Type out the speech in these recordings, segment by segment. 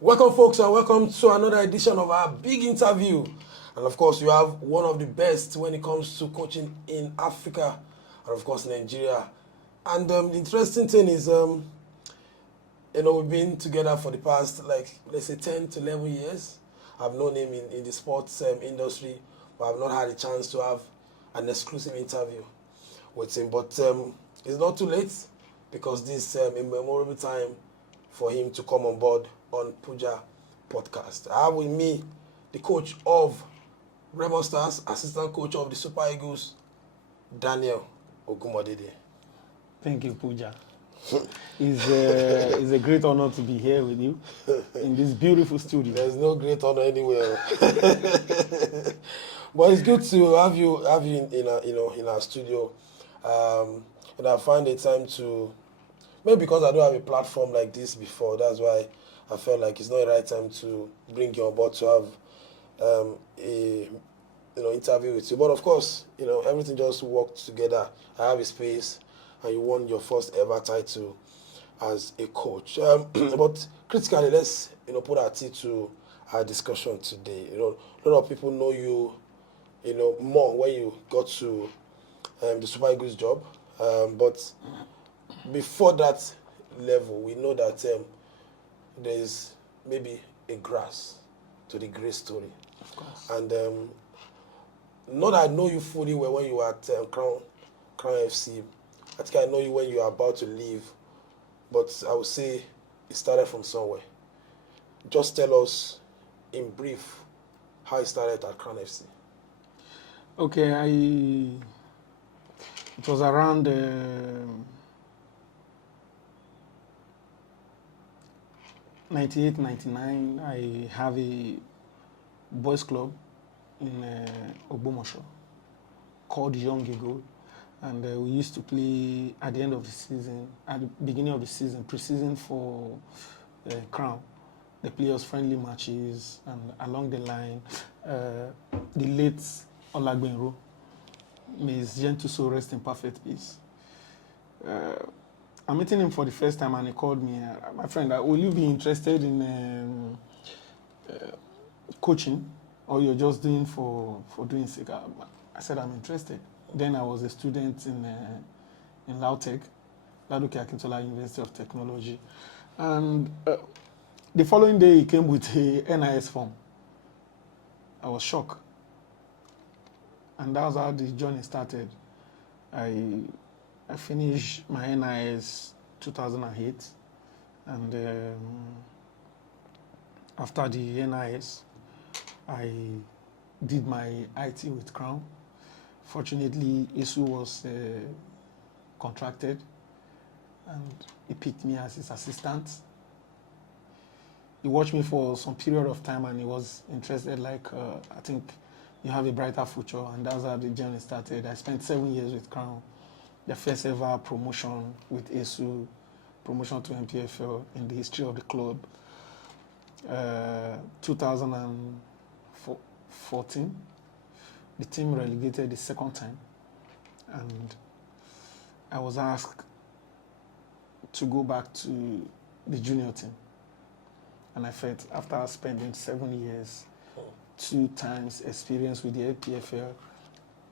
Welcome, folks, and welcome to another edition of our big interview. And of course, you have one of the best when it comes to coaching in Africa, and of course, Nigeria. And the interesting thing is, we've been together for the past, let's say, 10 to 11 years. I've known him in the sports industry, but I've not had a chance to have an exclusive interview with him. But it's not too late because this is a memorable time for him to come on board on Puja podcast. I have with me the coach of Remo Stars, assistant coach of the Super Eagles, Daniel Ogunmodede. Thank you, Puja. It's a great honor to be here with you in this beautiful studio. There's no great honor anywhere. But it's good to have you in our studio. And I find it time to, maybe because I don't have a platform like this before, that's why I felt like it's not the right time to bring you on board to have a interview with you. But of course, everything just worked together. I have a space, and you won your first ever title as a coach. But critically, let's put our teeth to our discussion today. A lot of people know you, more when you got to the Super Eagles job. But before that level, we know that there's maybe a grass to the great story. Of course. And not that I know you fully well when you were at Crown FC. I think I know you when you are about to leave. But I would say it started from somewhere. Just tell us in brief how it started at Crown FC. Okay, it was around 98, 99. I have a boys club in Ogunmodede called Young Eagle, and we used to play at the end of the season, at the beginning of the season, pre-season for Crown. They play us friendly matches, and along the line, the late Olagbenro, may his gentle soul rest in perfect peace. I'm meeting him for the first time, and he called me, my friend, will you be interested in coaching, or you're just doing for doing sake? I said, I'm interested. Then I was a student in Lautech, Ladoke Akintola University of Technology. And the following day, he came with a NIS form. I was shocked. And that was how the journey started. I finished my NIS 2008, and after the NIS, I did my IT with Crown. Fortunately, Isu was contracted, and he picked me as his assistant. He watched me for some period of time, and he was interested, I think you have a brighter future, and that's how the journey started. I spent 7 years with Crown. The first ever promotion with ESU, promotion to NPFL in the history of the club. 2014, the team relegated the second time, and I was asked to go back to the junior team. And I felt after spending 7 years, 2 times experience with the NPFL,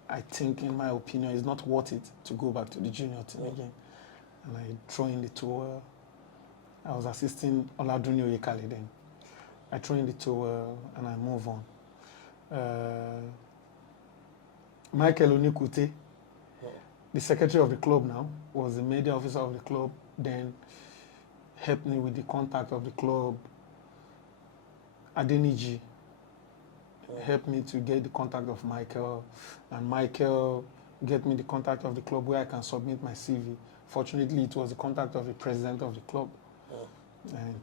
I think, in my opinion, it's not worth it to go back to the junior team again. And I throw in the towel. I was assisting Oladunni Oyekale then. I throw in the towel and I move on. Michael Onikute, the secretary of the club now, was the media officer of the club, then helped me with the contact of the club. Adeniji helped me to get the contact of Michael, and Michael get me the contact of the club where I can submit my CV. Fortunately, it was the contact of the president of the club,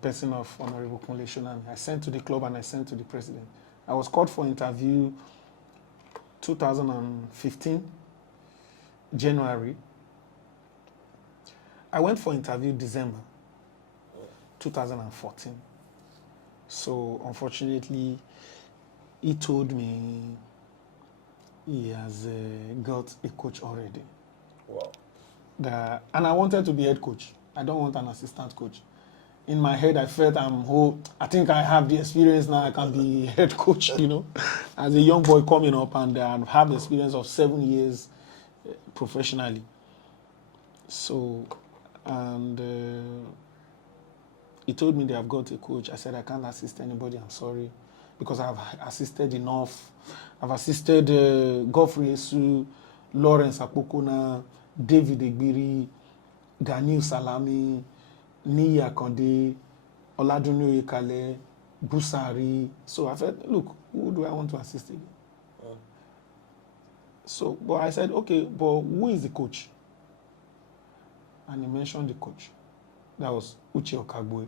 person of Honorable Kunle Soname. I sent to the club and I sent to the president. I was called for interview 2015, January. I went for interview December 2014. So unfortunately, he told me he has got a coach already. Wow. And I wanted to be head coach. I don't want an assistant coach. in my head, I felt I think I have the experience now. I can be head coach, as a young boy coming up, and have the experience of 7 years professionally. So, and he told me they have got a coach. I said, I can't assist anybody. I'm sorry, because I've assisted enough. I've assisted Godfrey Esu, Lawrence Apokona, David Egbiri, Ganiu Salami, Niyi Akande, Oladunni Oyekale, Busari. So I said, look, who do I want to assist again? So, but I said, okay, but who is the coach? And he mentioned the coach. That was Uche Okagwe.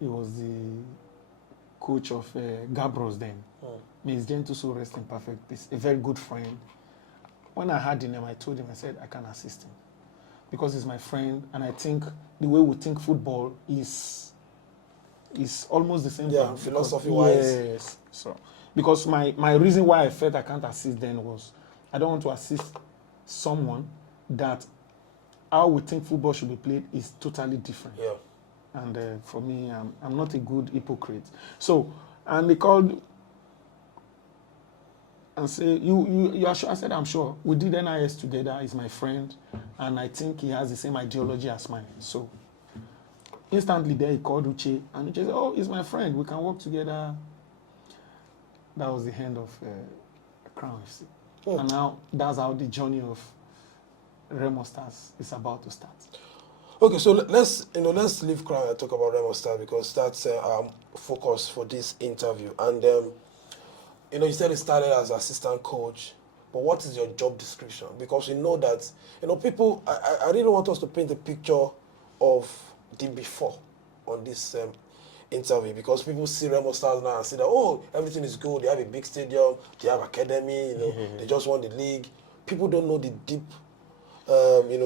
He was the coach of Gabros then. May his gentle soul rest in perfect peace. A very good friend. When I had the name, I told him, I said, I can assist him. Because he's my friend, and I think the way we think football is almost the same. Yeah, philosophy-wise. Yes. So, because my reason why I felt I can't assist then was I don't want to assist someone that how we think football should be played is totally different. Yeah. And for me, I'm not a good hypocrite. So, and they called and say, you are sure? I said, I'm sure. We did NIS together. He's my friend, and I think he has the same ideology as mine. So, instantly there he called Uche, and Uche said, oh, he's my friend. We can work together. That was the end of Crown FC. And now that's how the journey of Remo Stars is about to start. Okay, so let's leave Crown and talk about Remo Stars, because that's our focus for this interview. And you said it started as assistant coach, but what is your job description? Because we know that people. I really want us to paint a picture of the before on this interview, because people see Remo Stars now and say that, oh, everything is good. They have a big stadium, they have academy, they just won the league. People don't know the deep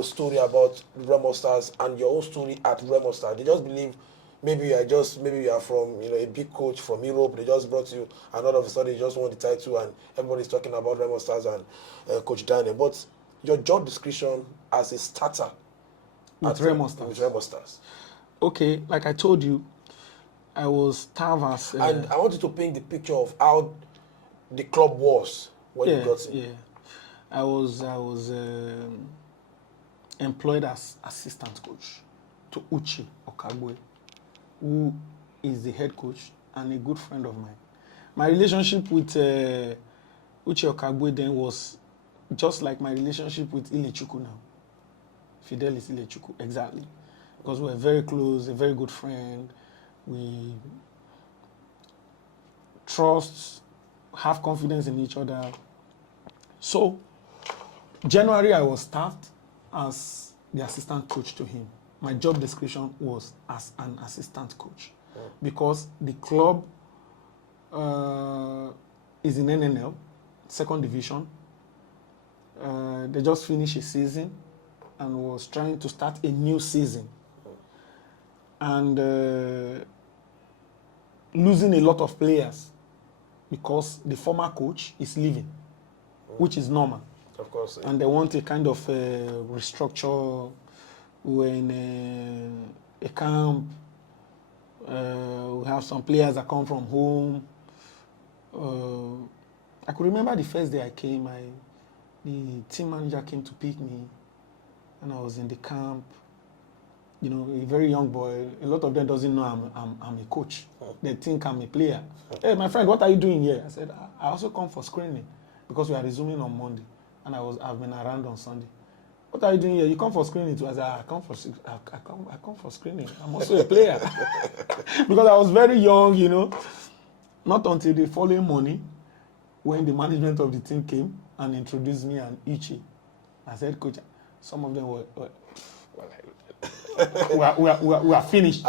story about Remo Stars and your own story at Remo Stars. They just believe maybe you are from a big coach from Europe. They just brought you, and all of a sudden you just won the title, and everybody's talking about Remo Stars and Coach Daniel. But your job description as a starter With Remo Stars. With Remo Stars. Okay, like I told you, I was tasked as. And I want you to paint the picture of how the club was when you got in. Yeah, I was employed as assistant coach to Uche Okagwe, who is the head coach and a good friend of mine. My relationship with Uche Okagwe then was just like my relationship with Ilechukwu now. Fidelis Ilechukwu, exactly. Because we were very close, a very good friend. We trust, have confidence in each other. So, January I was staffed as the assistant coach to him. My job description was as an assistant coach, because the club is in NNL, second division. They just finished a season and was trying to start a new season. And losing a lot of players because the former coach is leaving, which is normal. Of course. And they want a kind of restructure. We're in a camp. We have some players that come from home. I could remember the first day I came, the team manager came to pick me, and I was in the camp. A very young boy. A lot of them doesn't know I'm a coach. They think I'm a player. Hey, my friend, what are you doing here? I said, I also come for screening, because we are resuming on Monday, and I've been around on Sunday. What are you doing here? You come for screening too? I said, I come for screening. I'm also a player. Because I was very young, Not until the following morning, when the management of the team came and introduced me and Ichi. I said, Coach, some of them were we are finished.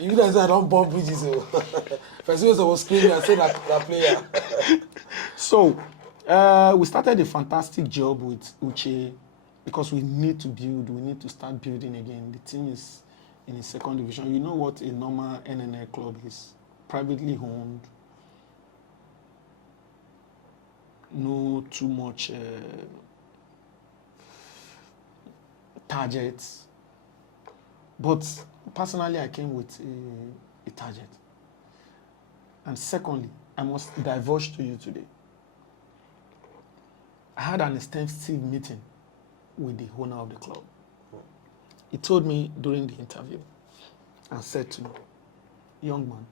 You guys I don't bomb bridges. First I was screaming and saying that player. So we started a fantastic job with Uche, because we need to build, we need to start building again. The team is in the second division. You know what a normal NNL club is? Privately owned. No too much targets. But personally, I came with a target. And secondly, I must divulge to you today. I had an extensive meeting with the owner of the club. He told me during the interview and said to me, young man,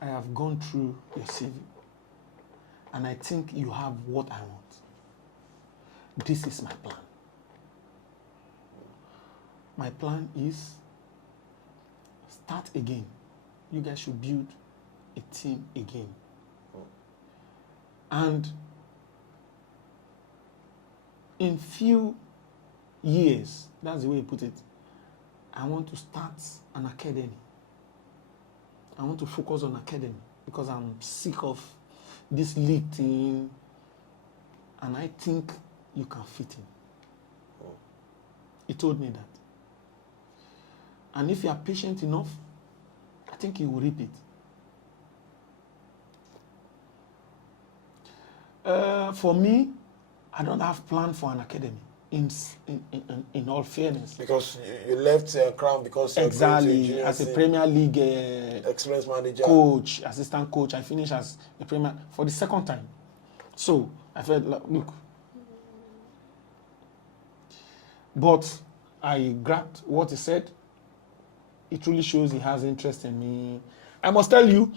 I have gone through your CV and I think you have what I want. This is my plan. My plan is start again. You guys should build a team again. And in few years, that's the way he put it, I want to start an academy. I want to focus on academy because I'm sick of this league thing and I think you can fit in. He told me that. And if you are patient enough, I think you will reap it. For me, I don't have plan for an academy. In all fairness, Because you left Crown because you're exactly as a Premier League experience manager, coach, assistant coach, I finished as a Premier for the second time. So I felt like, look, but I grabbed what he said. It truly shows he has interest in me. I must tell you,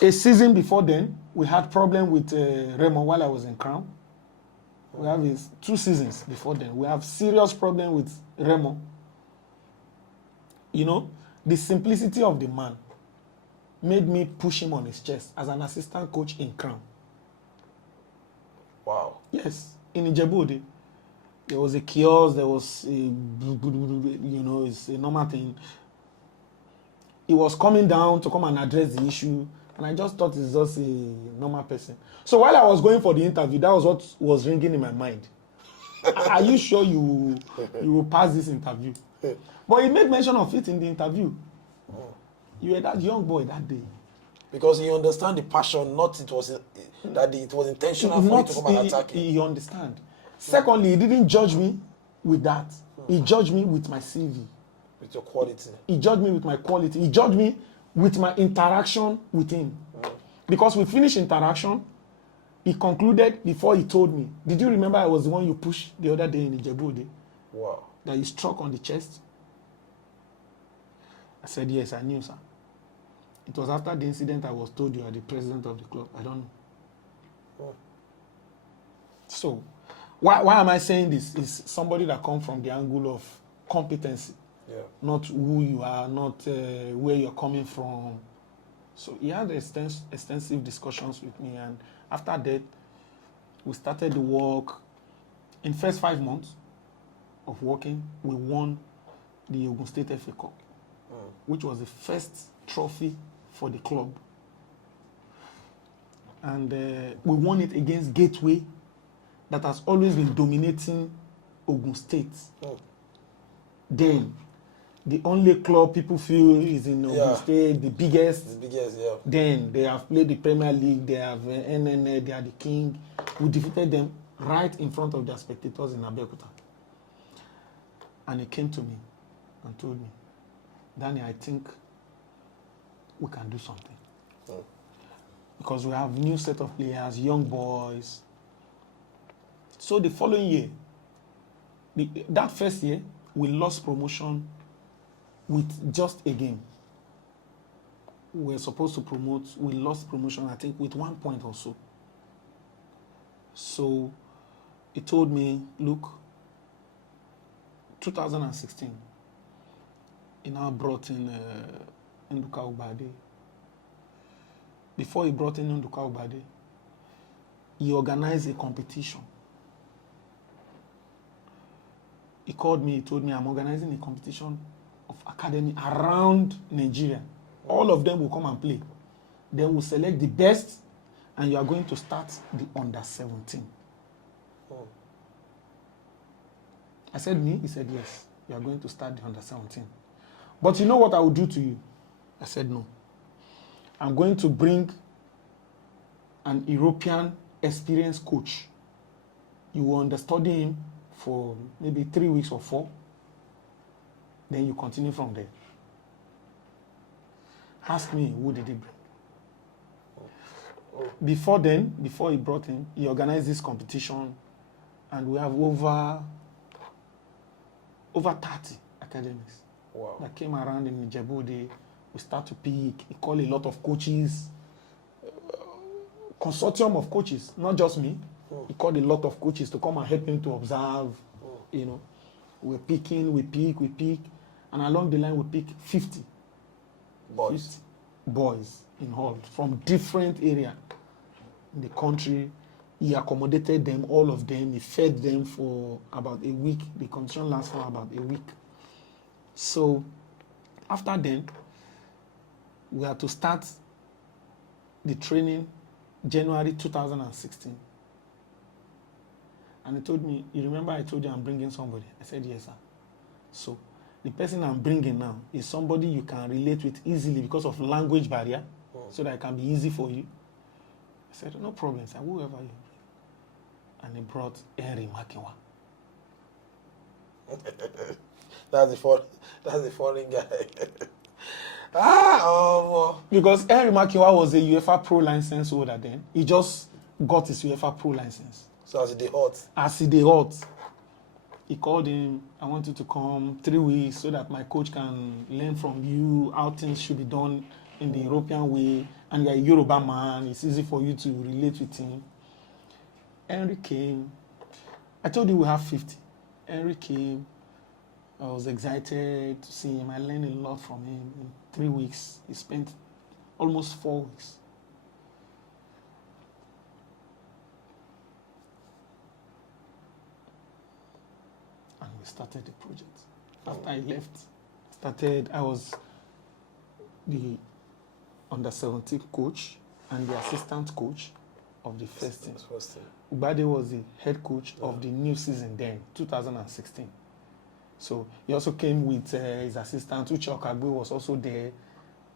a season before then, we had problem with Remo while I was in Crown. We have 2 seasons before then. We have serious problem with Remo. You know, the simplicity of the man made me push him on his chest as an assistant coach in Crown. Wow. Yes, in Ijebu, there was a chaos, there was a, you know, it's a normal thing. He was coming down to come and address the issue, and I just thought he's just a normal person. So while I was going for the interview, that was what was ringing in my mind. Are you sure you will pass this interview? But he made mention of it in the interview. You were that young boy that day. Because he understand the passion, not it was that it was intentional for you to come and attack him. He understand. Secondly, he didn't judge me with that. He judged me with my CV. With your quality. He judged me with my quality. He judged me with my interaction with him. Because we finished interaction, he concluded before he told me. Did you remember I was the one you pushed the other day in Ijebu? Wow. That you struck on the chest? I said, yes, I knew, sir. It was after the incident I was told you are the president of the club. I don't know. So, why am I saying this? Is somebody that comes from the angle of competency. Yeah. Not who you are, not where you're coming from. So he had extensive discussions with me, and after that, we started the work. In first 5 months of working, we won the Ogun State FA Cup, which was the first trophy for the club. And we won it against Gateway, that has always been dominating Ogun State. Then, the only club people feel is in Ogun State, the biggest. The biggest, yeah. Then they have played the Premier League, they have NNA, they are the king. We defeated them right in front of their spectators in Abeokuta. And he came to me and told me, Danny, I think we can do something. Because we have new set of players, young boys. So the following year, that first year, we lost promotion with just a game. We were supposed to promote, we lost promotion, I think, with 1 point or so. So he told me, look, 2016, he now brought in Nduka Ubade. Before he brought in Nduka Ubade, he organized a competition. He called me, he told me, I'm organizing a competition of academy around Nigeria. All of them will come and play. Then we'll select the best, and you are going to start the under-17. I said, me? He said, yes, you are going to start the under-17. But you know what I will do to you? I said, no. I'm going to bring an European experienced coach. You will understudy him for maybe 3 weeks or 4. Then you continue from there. Ask me, who did he bring? Before then, before he brought him, he organized this competition, and we have over 30 academics that came around in Djibouti. We start to pick. He called a lot of coaches, consortium of coaches, not just me. He called a lot of coaches to come and help him to observe. You know, we're picking, we pick, and along the line we pick 50 boys in hall from different areas in the country. He accommodated them, all of them. He fed them for about a week. The competition lasts for about a week. So after then, we had to start the training January 2016. And he told me, you remember I told you I'm bringing somebody? I said, yes, sir. So the person I'm bringing now is somebody you can relate with easily because of language barrier, so that it can be easy for you. I said, no problem, sir, whoever you bring. And he brought Henry Makinwa. That's the foreign guy. Because Henry Makinwa was a UEFA Pro license holder then. He just got his UEFA Pro license. So as they hot. As he hot, he called him, I want you to come 3 weeks so that my coach can learn from you how things should be done in the European way. And you're a Yoruba man, it's easy for you to relate with him. Henry came. I told you we have 50. Henry came. I was excited to see him. I learned a lot from him in 3 weeks. He spent almost 4 weeks. And we started the project. After I left, I was the under-17 coach and the assistant coach of the first team. Ubade was the head coach of the new season then, 2016. So he also came with his assistant. Uche Okagbe was also there,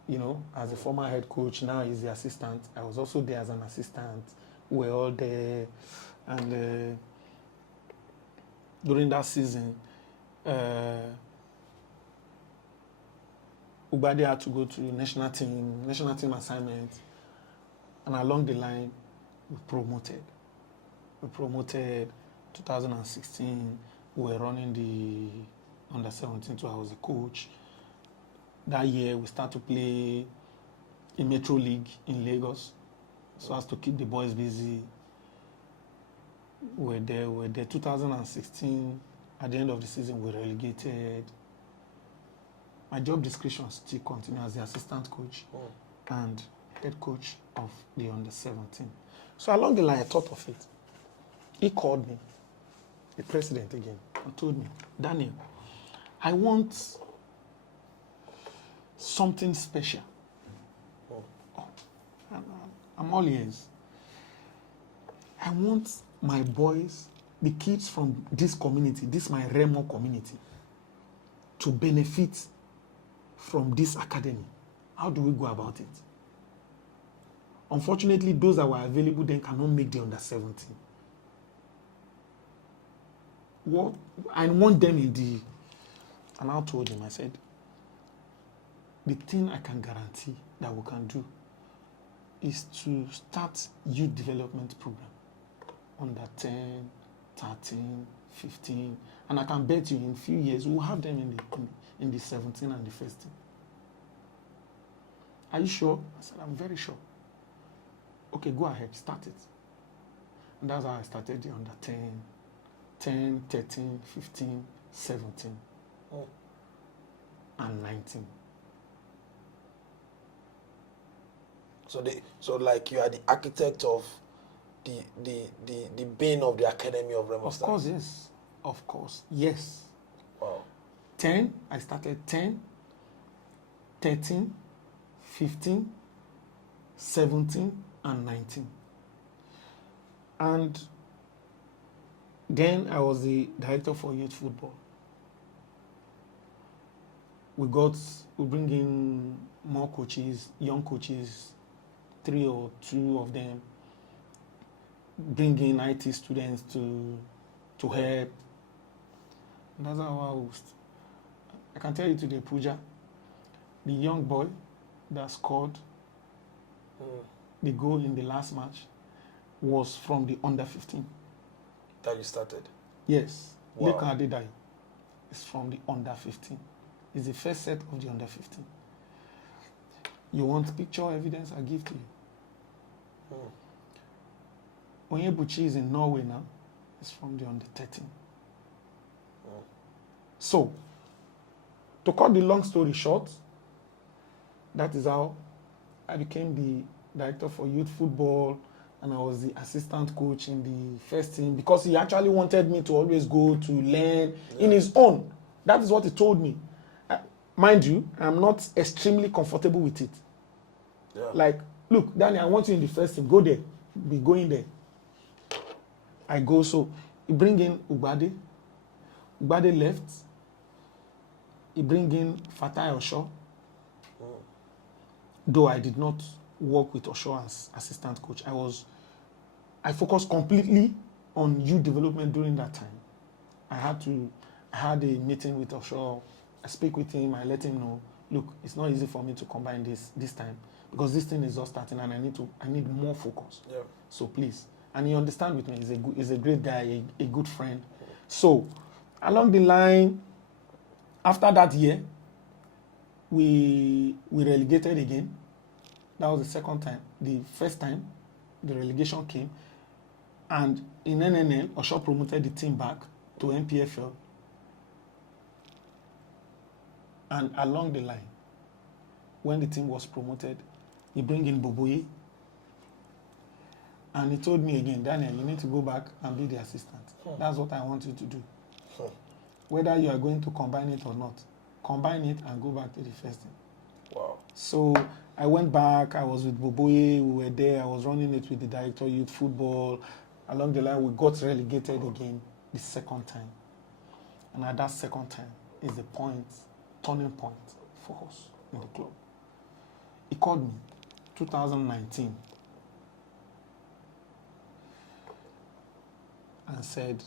you know, as a former head coach. Now he's the assistant. I was also there as an assistant. We were all there. And during that season, Ubade had to go to national team assignment. And along the line, we promoted. 2016. We were running the under-17, so I was a coach. That year, we started to play a Metro League in Lagos, so as to keep the boys busy. We were there. 2016, at the end of the season, we were relegated. My job description still continues as the assistant coach and head coach of the under-17. So along the line, I thought of it. He called me, the president again, and told me, Daniel, I want something special. I'm all ears. I want my boys, the kids from this community, this my Remo community, to benefit from this academy. How do we go about it? Unfortunately, those that were available then cannot make the under-17. What I want them in the, and I told him, I said, the thing I can guarantee that we can do is to start youth development program under 10, 13, 15, and I can bet you in a few years we'll have them in the 17 and the first team. Are you sure? I said, I'm very sure. Okay, go ahead, start it. And that's how I started the under 10, 13, 15, 17, and 19. So like you are the architect of the bane of the Academy of Remo Stars. Of course, yes. Of course, yes. Wow. 10, I started 10, 13, 15, 17, and 19. And then I was the director for youth football. We bring in more coaches, young coaches, 3 or 2 of them, bring in IT students to help. And that's how I can tell you today, Puja, the young boy that scored the goal in the last match was from the under 15. That you started. Yes. Wow. Lekan Adedayo is from the under 15. It's the first set of the under 15. You want picture evidence? I give to you. Onyebuchi is in Norway now. It's from the under 13. So, to cut the long story short, that is how I became the director for youth football, and I was the assistant coach in the first team because he actually wanted me to always go to learn in his own. That is what he told me. Mind you, I'm not extremely comfortable with it. Yeah. Like, look, Danny, I want you in the first team. Go there. Be going there. I go, so you bring in Ubade. Ubade left. You bring in Fatai Osho. Though I did not work with Osho as assistant coach, I focused completely on youth development during that time. I had a meeting with Osho. I speak with him. I let him know, look, it's not easy for me to combine this time because this thing is just starting and I need more focus. Yeah. So please, and he understand with me. He's a great guy, a good friend. So along the line, after that year, we relegated again. That was the second time. The first time, the relegation came, and in NNL, Osho promoted the team back to NPFL. And along the line, when the team was promoted, he bring in Boboye, and he told me again, Daniel, you need to go back and be the assistant. That's what I want you to do. Whether you are going to combine it or not, combine it and go back to the first team. Wow. So I went back, I was with Boboye, we were there, I was running it with the director of youth football. Along the line, we got relegated again the second time. And at that second time is the turning point for us in the club. He called me 2019 and said,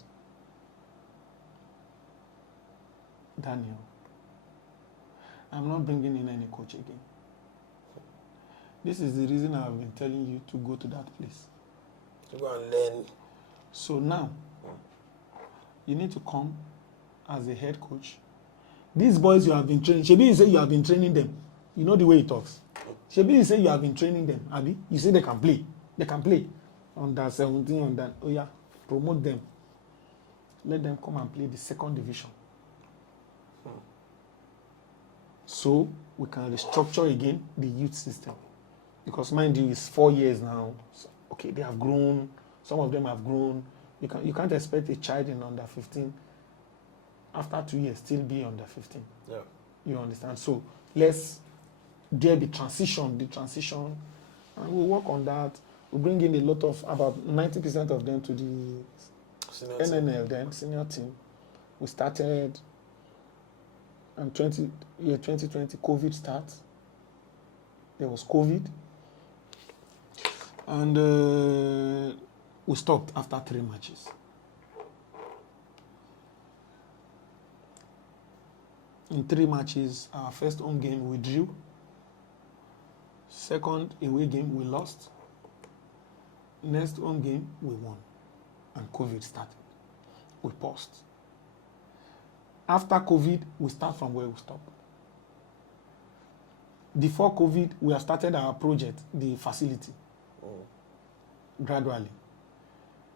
Daniel, I'm not bringing in any coach again. This is the reason I've been telling you to go to that place. To go and learn. So now, you need to come as a head coach. These boys you have been training, Shebi, you say you have been training them. You know the way he talks. Shebi, you say you have been training them. Abi, you say they can play. They can play. On that 17, on that, oh yeah, promote them. Let them come and play the second division. So we can restructure again the youth system. Because mind you, it's 4 years now. So, okay, they have grown. Some of them have grown. You can't expect a child in under 15 after 2 years still be under 15. Yeah. You understand? So there be transition, and we'll work on that. We bring in a lot of, about 90% of them to the Senior NNL team. then, senior team. We started, and 2020, COVID starts. There was COVID. And we stopped after 3 matches. In 3 matches, our first home game we drew. Second away game we lost. Next home game we won. And COVID started. We paused. After COVID, we start from where we stopped. Before COVID, we have started our project, the facility, gradually.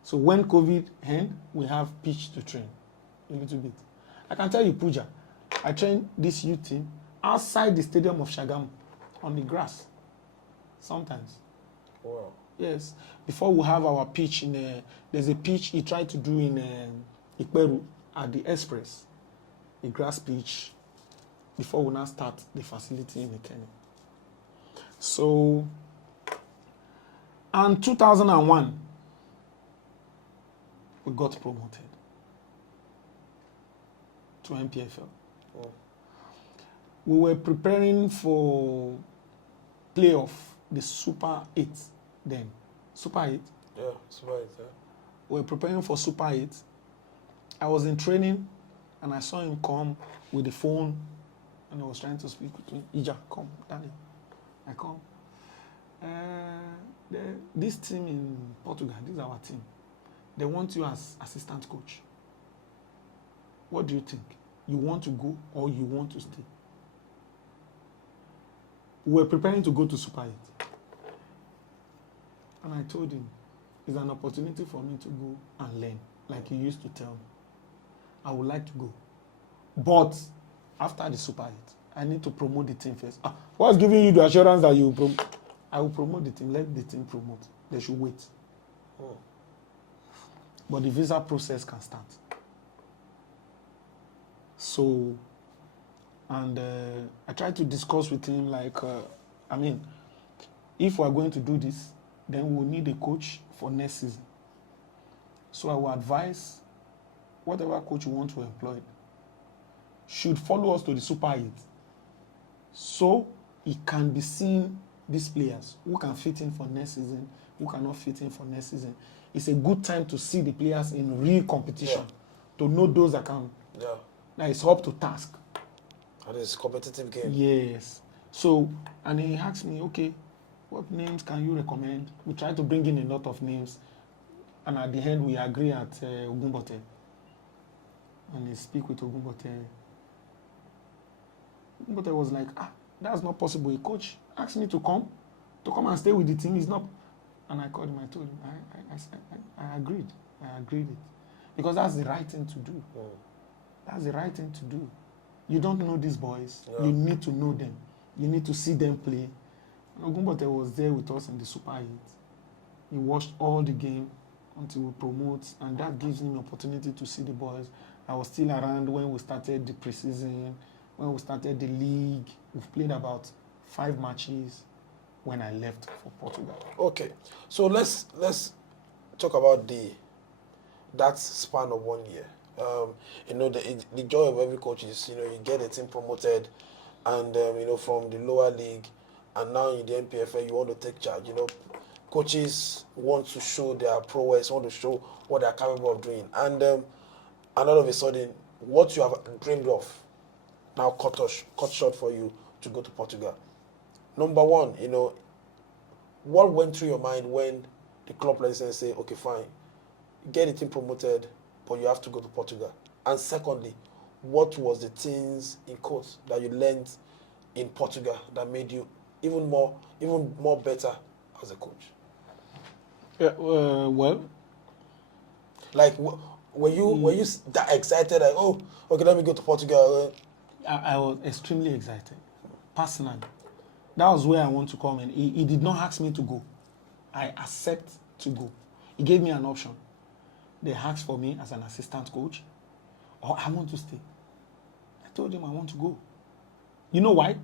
So when COVID ends, we have pitch to train a little bit. I can tell you, Puja, I train this youth team outside the stadium of Shagamu on the sometimes. Wow. Yes. Before we have our pitch there's a pitch he tried to do in Ikperu at the Express, a grass pitch, before we now start the facility in Ikene. So, and 2001, we got promoted to NPFL. Oh. We were preparing for playoff, the Super 8 then. Super 8? Yeah, Super 8, yeah. We were preparing for Super 8. I was in training and I saw him come with the phone And I was trying to speak with me. Ija, come, Daniel. I come. This team in Portugal, this is our team. They want you as assistant coach. What do you think? You want to go or you want to stay? We were preparing to go to Super 8. And I told him, it's an opportunity for me to go and learn, like he used to tell me. I would like to go. But after the Super 8, I need to promote the team first. What's giving you the assurance that you will promote? I will promote the team. Let the team promote. They should wait. Oh. But the visa process can start. So, and I tried to discuss with him like, if we're going to do this, then we'll need a coach for next season. So I will advise whatever coach you want to employ should follow us to the Super 8. So it can be seen these players who can fit in for next season, who cannot fit in for next season. It's a good time to see the players in real competition, to know those that can. Yeah. Now it's up to task. And it's a competitive game. Yes. So, and he asked me, okay, what names can you recommend? We tried to bring in a lot of names. And at the end, we agree at Ogunmodede. And he speak with Ogunmodede. Ogunmodede was like, that's not possible. A coach asked me to come and stay with the team. It's not. And I called him, I told him, I agreed. I agreed it. Because that's the right thing to do. Mm. That's the right thing to do. You don't know these boys. Yeah. You need to know them. You need to see them play. Ogunmodede was there with us in the Super 8. He watched all the game until we promote, and that gives him opportunity to see the boys. I was still around when we started the preseason, when we started the league. We've played about 5 matches when I left for Portugal. Okay, so let's talk about that span of 1 year. The joy of every coach is, you get a team promoted, and from the lower league, and now in the NPFL you want to take charge. Coaches want to show their prowess, want to show what they are capable of doing, and all of a sudden, what you have dreamed of now cut short for you to go to Portugal. Number one, what went through your mind when the club president say, okay, fine, get the team promoted, but you have to go to Portugal? And secondly, what was the things in quotes that you learned in Portugal that made you even more better as a coach? Yeah, well, like were you that excited? Like, oh, okay, let me go to Portugal. I was extremely excited, personally. That was where I want to come in. He did not ask me to go. I accept to go. He gave me an option. They asked for me as an assistant coach, or I want to stay. I told him I want to go. You know why?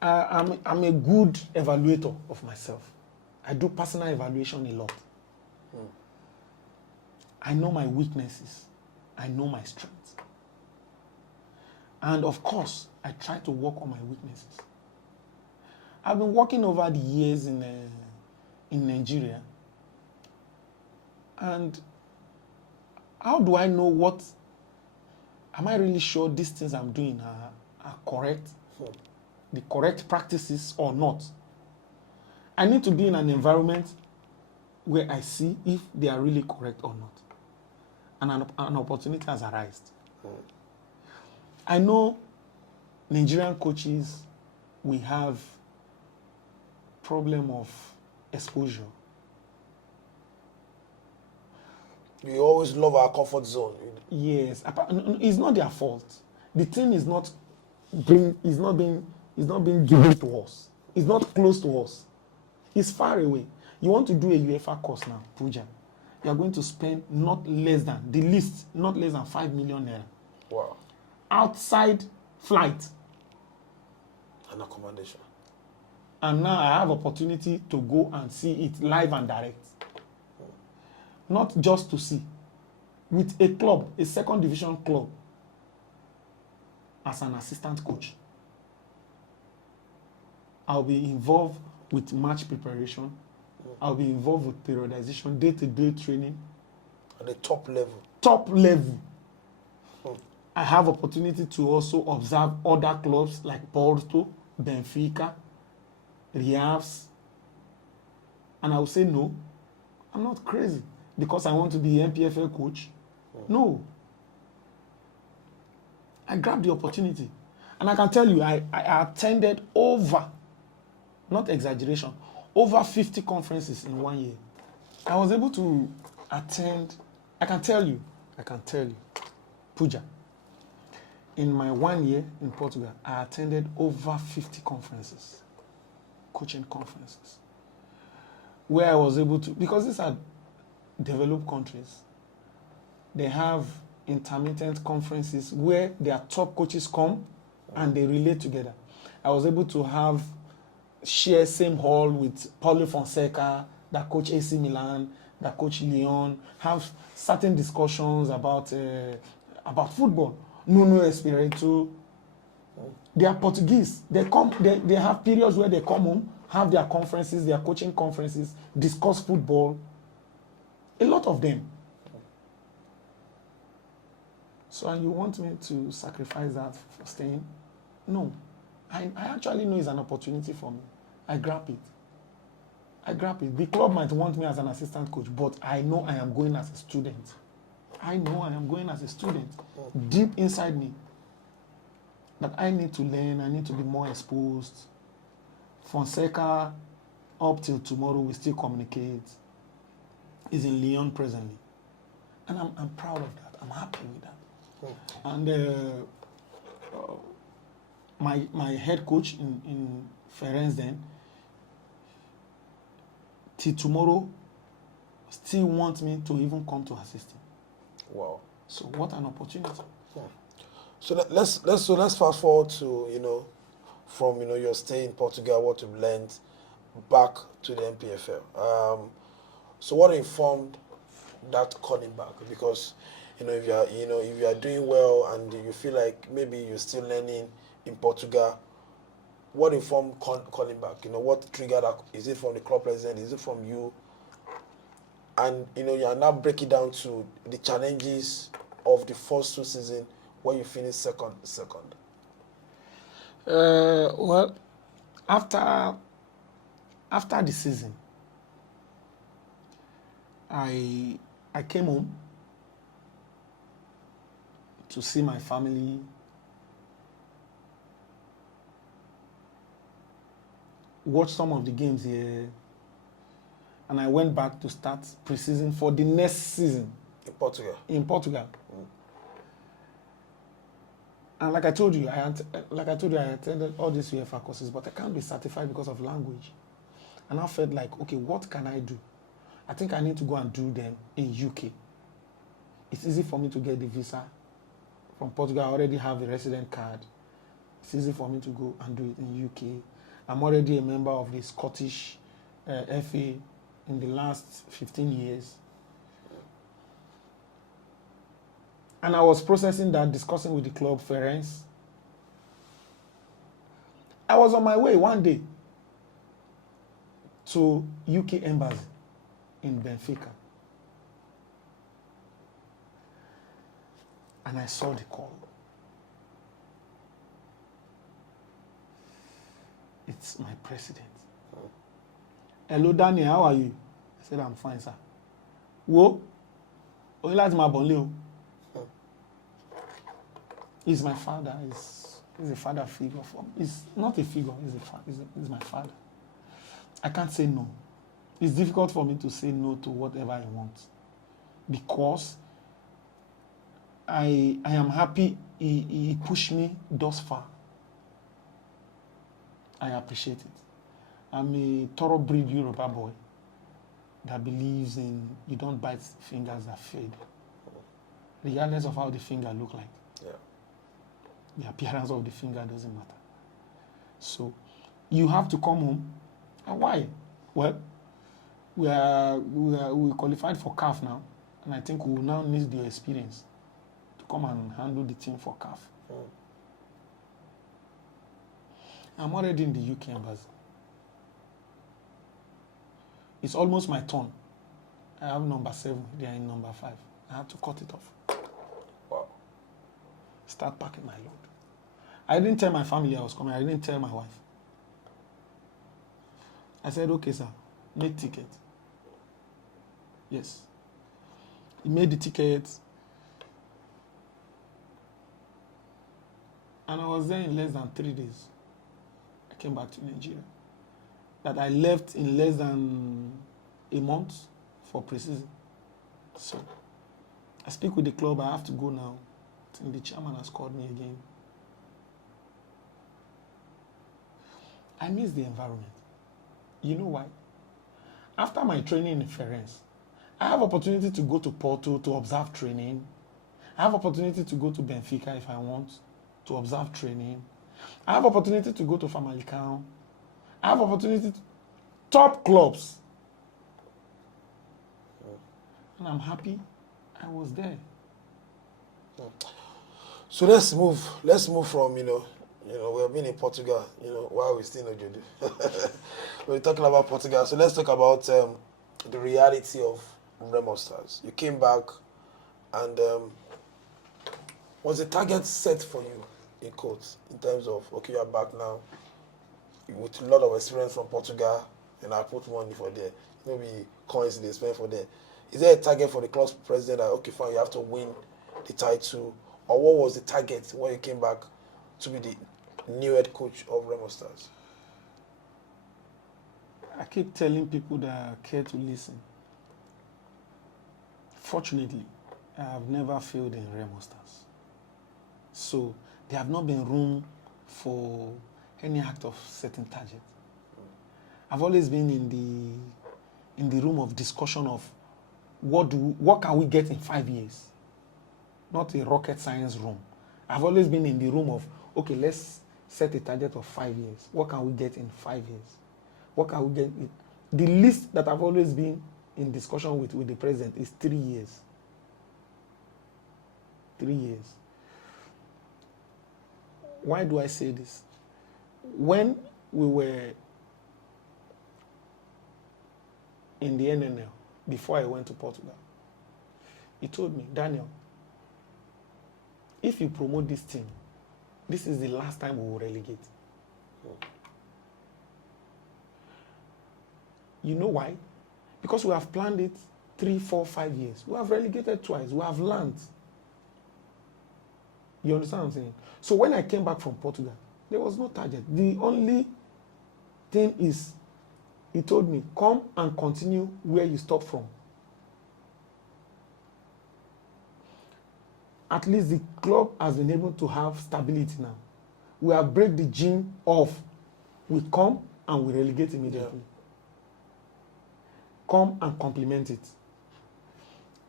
I'm a good evaluator of myself. I do personal evaluation a lot. I know my weaknesses. I know my strengths. And of course, I try to work on my weaknesses. I've been working over the years in Nigeria. And how do I know am I really sure these things I'm doing are correct? The correct practices or not? I need to be in an environment where I see if they are really correct or not. And an opportunity has arisen. I know Nigerian coaches, we have problem of exposure. We always love our comfort zone. Yes, it's not their fault. The team is not being given to us. It's not close to us. It's far away. You want to do a UEFA course now, Puja. You are going to spend not less than 5 million naira. Wow. Outside flight. And accommodation. And now I have opportunity to go and see it live and direct. Not just to see. With a club, a second division club, as an assistant coach. I'll be involved with match preparation. I'll be involved with periodization, day-to-day training. At the top level. Top level. I have opportunity to also observe other clubs like Porto, Benfica, Riavs, and I will say no, I'm not crazy because I want to be NPFL coach. No. I grabbed the opportunity. And I can tell you, I attended over, not exaggeration, over 50 conferences in 1 year. I was able to attend, I can tell you, Puja, in my 1 year in Portugal, I attended over 50 conferences, coaching conferences, where I was able to, because these are developed countries, they have intermittent conferences where their top coaches come and they relate together. I was able to share same hall with Paulo Fonseca, that coach AC Milan, that coach Lyon, have certain discussions about football. Nuno Espirito. They are Portuguese. They have periods where they come home, have their conferences, their coaching conferences, discuss football. A lot of them. So, and you want me to sacrifice that for staying? No. I actually know it's an opportunity for me. I grab it. The club might want me as an assistant coach, but I know I am going as a student. Deep inside me. That I need to learn, I need to be more exposed. Fonseca, up till tomorrow, we still communicate. He's in Lyon presently. And I'm proud of that. I'm happy with that. And my head coach in Ferenc then, till tomorrow, still wants me to even come to assist him. Wow. So what an opportunity. So let's fast forward to from your stay in Portugal, what you've learned, back to the NPFL. So what informed that calling back? Because if you are doing well and you feel like maybe you're still learning in Portugal, what informed calling back? What triggered that? Is it from the club president? Is it from you? And you are now breaking down to the challenges of the first 2 seasons where you finished second. Well, after the season, I came home to see my family. Watch some of the games here, and I went back to start pre-season for the next season In Portugal. And like I told you, I attended all these UEFA courses, but I can't be certified because of language. And I felt like, okay, what can I do? I think I need to go and do them in UK. It's easy for me to get the visa from Portugal. I already have a resident card. It's easy for me to go and do it in UK. I'm already a member of the Scottish FA in the last 15 years. And I was processing that, discussing with the club, Ferenc. I was on my way one day to UK Embassy in Benfica. And I saw the call. It's my president. Hello, Daniel, how are you? I said, I'm fine, sir. Wo? Only my bonleo. He's my father. He's a father figure for me. He's not a figure. He's my father. I can't say no. It's difficult for me to say no to whatever he wants, because I am happy he pushed me thus far. I appreciate it. I'm a thoroughbred Yoruba boy that believes in you don't bite fingers that fade, regardless of how the finger look like. Yeah. The appearance of the finger doesn't matter. So you have to come home. And why? Well, we qualified for CAF now, and I think we will now need the experience to come and handle the team for CAF. I'm already in the UK Embassy. It's almost my turn. I have number 7, they are in number 5. I have to cut it off. Wow. start packing my load. I didn't tell my family I was coming. I didn't tell my wife. I said, okay, sir, make ticket. Yes. He made the ticket. And I was there in less than 3 days. I came back to Nigeria. That I left in less than a month for pre-season. So I speak with the club. I have to go now. I think the chairman has called me again. I miss the environment. You know why? After my training in Florence, I have opportunity to go to Porto to observe training. I have opportunity to go to Benfica if I want to observe training. I have opportunity to go to Famalicão. I have opportunity to top clubs. And I'm happy I was there. So let's move from, we have been in Portugal, while we still in Ojudu. We're talking about Portugal. So let's talk about the reality of Remo Stars. You came back, and was the target set for you, in quotes, in terms of, okay, you're back now with a lot of experience from Portugal, and I put money for there. Maybe coins they spend for there. Is there a target for the club's president that, okay, fine, you have to win the title? Or what was the target when you came back to be the new head coach of Remo Stars? I keep telling people that care to listen. Fortunately, I have never failed in Remo Stars. So there have not been room for any act of setting target. I've always been in the room of discussion of what can we get in 5 years? Not a rocket science room. I've always been in the room of, okay, let's set a target of 5 years. What can we get in 5 years? What can we get? The least that I've always been in discussion with the president is 3 years. 3 years. Why do I say this? When we were in the NNL, before I went to Portugal, he told me, Daniel, if you promote this team, this is the last time we will relegate. You know why? Because we have planned it 3, 4, 5 years. We have relegated twice. We have learned. You understand what I'm saying? So when I came back from Portugal, there was no target. The only thing is, he told me, come and continue where you stopped from. At least the club has been able to have stability now. We have break the gene off. We come and we relegate immediately. Yeah. Come and complement it.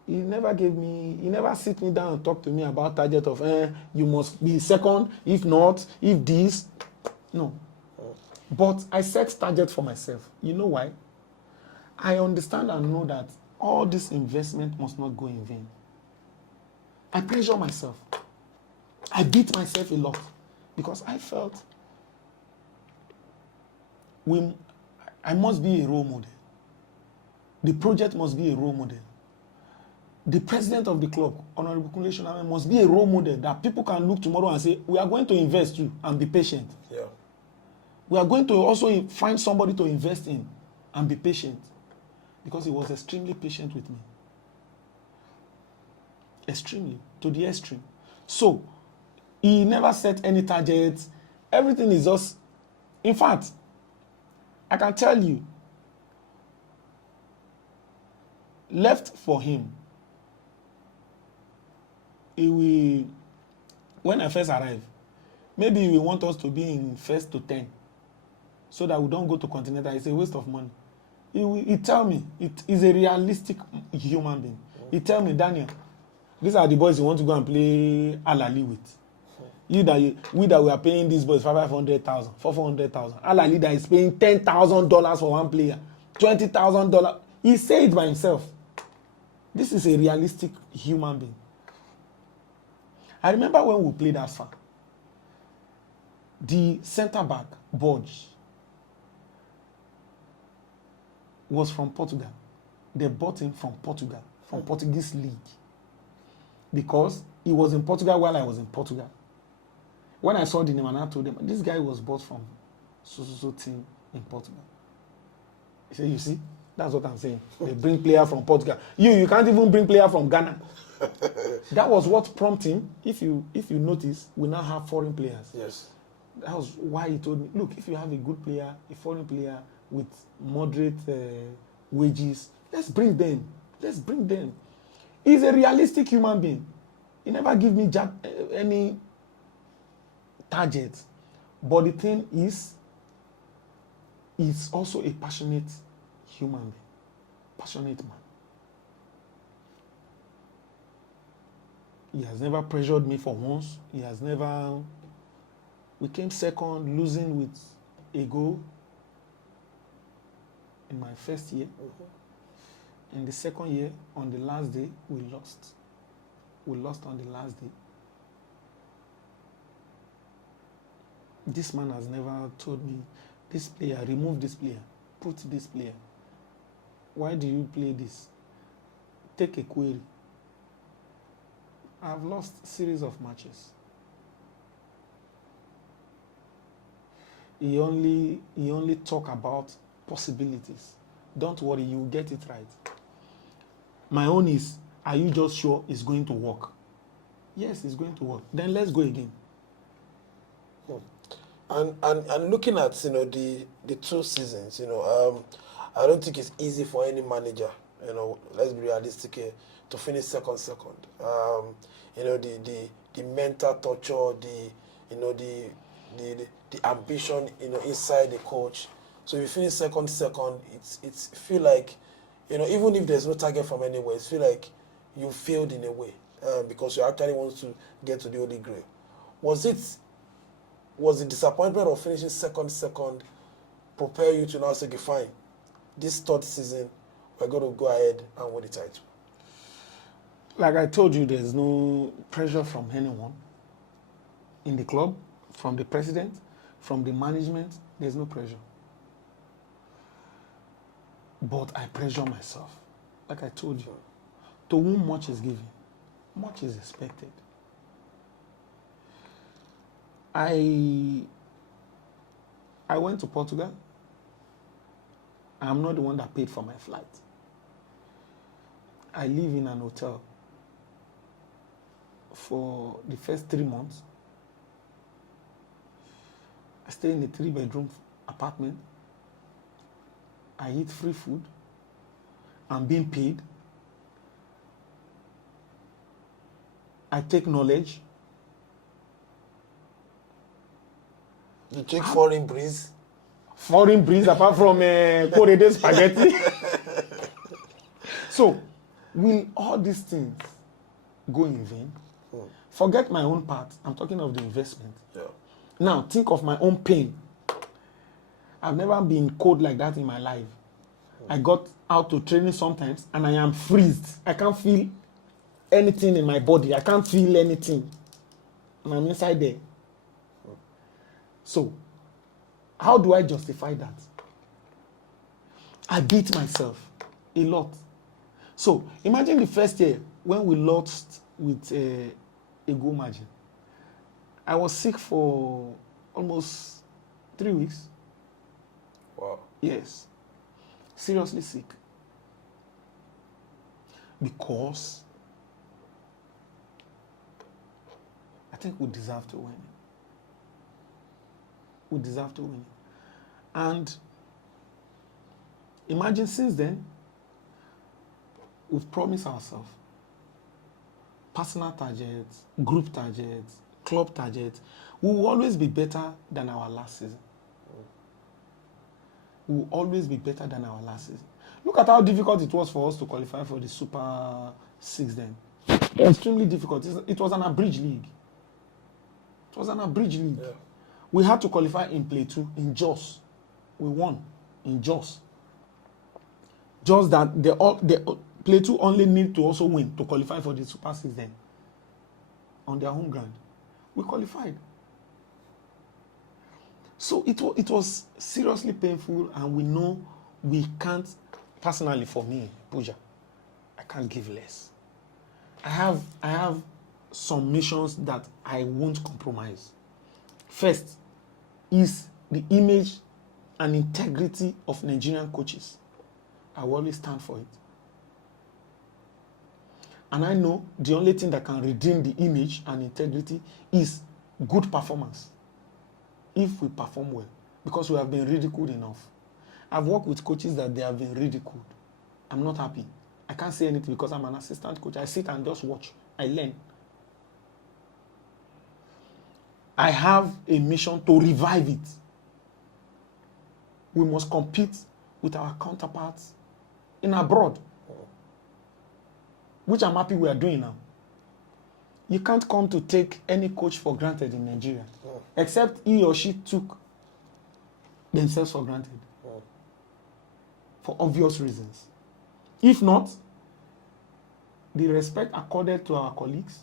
He never sit me down and talk to me about target of, you must be second, if not, if this. No. But I set target for myself. You know why? I understand and know that all this investment must not go in vain. I pressure myself. I beat myself a lot because I felt I must be a role model. The project must be a role model. The president of the club, Honorable Kunle Soname, must be a role model that people can look tomorrow and say, we are going to invest too and be patient. Yeah. We are going to also find somebody to invest in and be patient. Because he was extremely patient with me. Extremely, to the extreme. So, he never set any targets. Everything is just, in fact, I can tell you, left for him, when I first arrived, maybe he will want us to be in first to 10 so that we don't go to Continental. It's a waste of money. He tell me, it is a realistic human being. He tell me, Daniel, these are the boys you want to go and play Al-Ali with. We that we are paying these boys 500,000, 400,000. Al-Ali that is paying $10,000 for one player, $20,000. He said it by himself. This is a realistic human being. I remember when we played as far, the center back, Borges, was from Portugal. They bought him from Portugal, from Portuguese league. because he was in Portugal while I was in Portugal. When I saw the name and I told them, this guy was bought from so team in Portugal. He said, you see, that's what I'm saying. They bring player from Portugal. You can't even bring player from Ghana. That was what prompted him. If you notice, we now have foreign players. Yes. That was why he told me, look, if you have a good player, a foreign player with moderate wages, let's bring them. Let's bring them. He's a realistic human being. He never give me any target. But the thing is, he's also a passionate human being. Passionate man. He has never pressured me for once. He has never... We came second, losing with a goal in my first year. In the second year, on the last day, we lost. We lost on the last day. This man has never told me, this player, remove this player, put this player. Why do you play this? Take a query. I've lost series of matches. He only talk about possibilities. Don't worry, you will get it right. My own is, are you just sure it's going to work? Yes, it's going to work. Then let's go again. And looking at the 2 seasons, I don't think it's easy for any manager. Let's be realistic here, to finish second. The mental torture, the ambition, inside the coach. So if you finish second, it's feel like, even if there's no target from anywhere, it feel like you failed in a way, because you actually want to get to the Holy Grail. Was the disappointment of finishing second prepare you to now say, okay, fine, this 3rd season, we're going to go ahead and win the title? Like I told you, there's no pressure from anyone in the club, from the president, from the management. There's no pressure. But I pressure myself. Like I told you, to whom much is given, much is expected. I went to Portugal. I'm not the one that paid for my flight. I live in an hotel for the first 3 months. I stay in a 3-bedroom apartment. I eat free food. I'm being paid. I take knowledge. You take foreign breeze? Foreign breeze apart from Portugal spaghetti. So, will all these things go in vain? Forget my own part. I'm talking of the investment. Yeah. Now, think of my own pain. I've never been cold like that in my life. I got out to training sometimes and I am freezed. I can't feel anything in my body. I can't feel anything. And I'm inside there. So, how do I justify that? I beat myself a lot. So, imagine the first year when we lost with a goal margin. I was sick for almost 3 weeks. Wow. Yes. Seriously sick. Because I think we deserve to win it. We deserve to win it. And imagine since then, we've promised ourselves personal targets, group targets, club targets. We will always be better than our last season. We will always be better than our last season. Look at how difficult it was for us to qualify for the Super 6 then. Extremely difficult. It was an abridged league. It was an abridged league. Yeah. We had to qualify in Play 2 in Jos. We won in Jos. Just that the Play 2 only need to also win to qualify for the Super 6 then. On their home ground. We qualified. So it was seriously painful, and we know we can't, personally for me, Pooja, I can't give less. I have some missions that I won't compromise. First is the image and integrity of Nigerian coaches. I will always stand for it. And I know the only thing that can redeem the image and integrity is good performance. If we perform well, because we have been ridiculed enough. I've worked with coaches that they have been ridiculed. I'm not happy. I can't say anything because I'm an assistant coach. I sit and just watch. I learn. I have a mission to revive it. We must compete with our counterparts in abroad, which I'm happy we are doing now. You can't come to take any coach for granted in Nigeria, except he or she took themselves for granted, for obvious reasons. If not, the respect accorded to our colleagues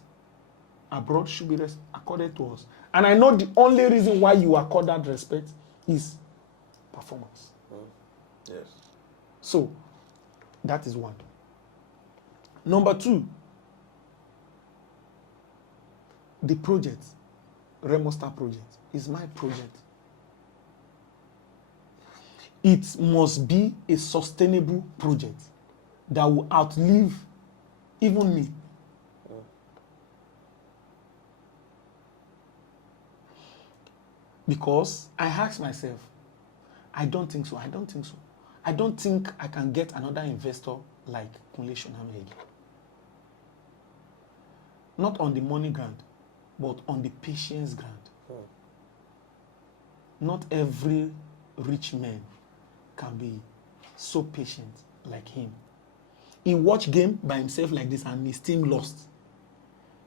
abroad should be accorded to us. And I know the only reason why you accord that respect is performance. Yes. So, that is one. Number two, the project, Remo Star project, is my project. It must be a sustainable project that will outlive even me. Because I ask myself, I don't think so. I don't think I can get another investor like Kunle Soname again. Not on the money grant, but on the patience grant. Not every rich man can be so patient like him. He watch game by himself like this and his team lost.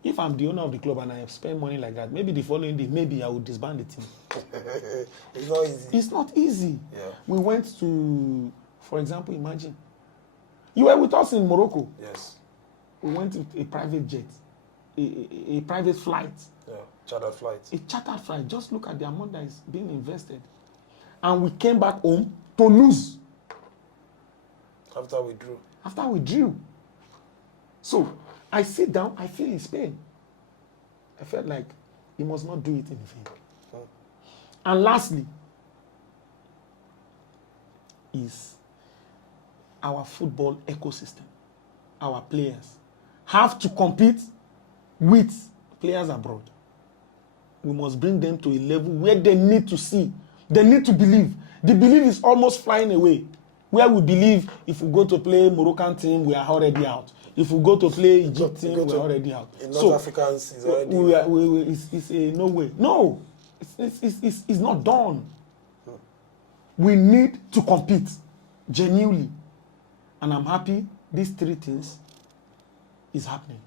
If I'm the owner of the club and I have spent money like that, maybe the following day, maybe I would disband the team. It's not easy. It's not easy. Yeah. We went to, for example, imagine. You were with us in Morocco. Yes. We went with a private jet, a private flight. Yeah. Chartered flights. A chartered flight. Just look at the amount that is being invested. And we came back home to lose. After we drew. So, I sit down, I feel his pain. I felt like he must not do it in vain. And lastly, is our football ecosystem. Our players have to compete with players abroad. We must bring them to a level where they need to see. They need to believe. The belief is almost flying away. Where we believe if we go to play Moroccan team, we are already out. If we go to play Egypt team, we are already out. In North Africans, is already it's a no way. No, it's not done. We need to compete genuinely. And I'm happy these three things is happening.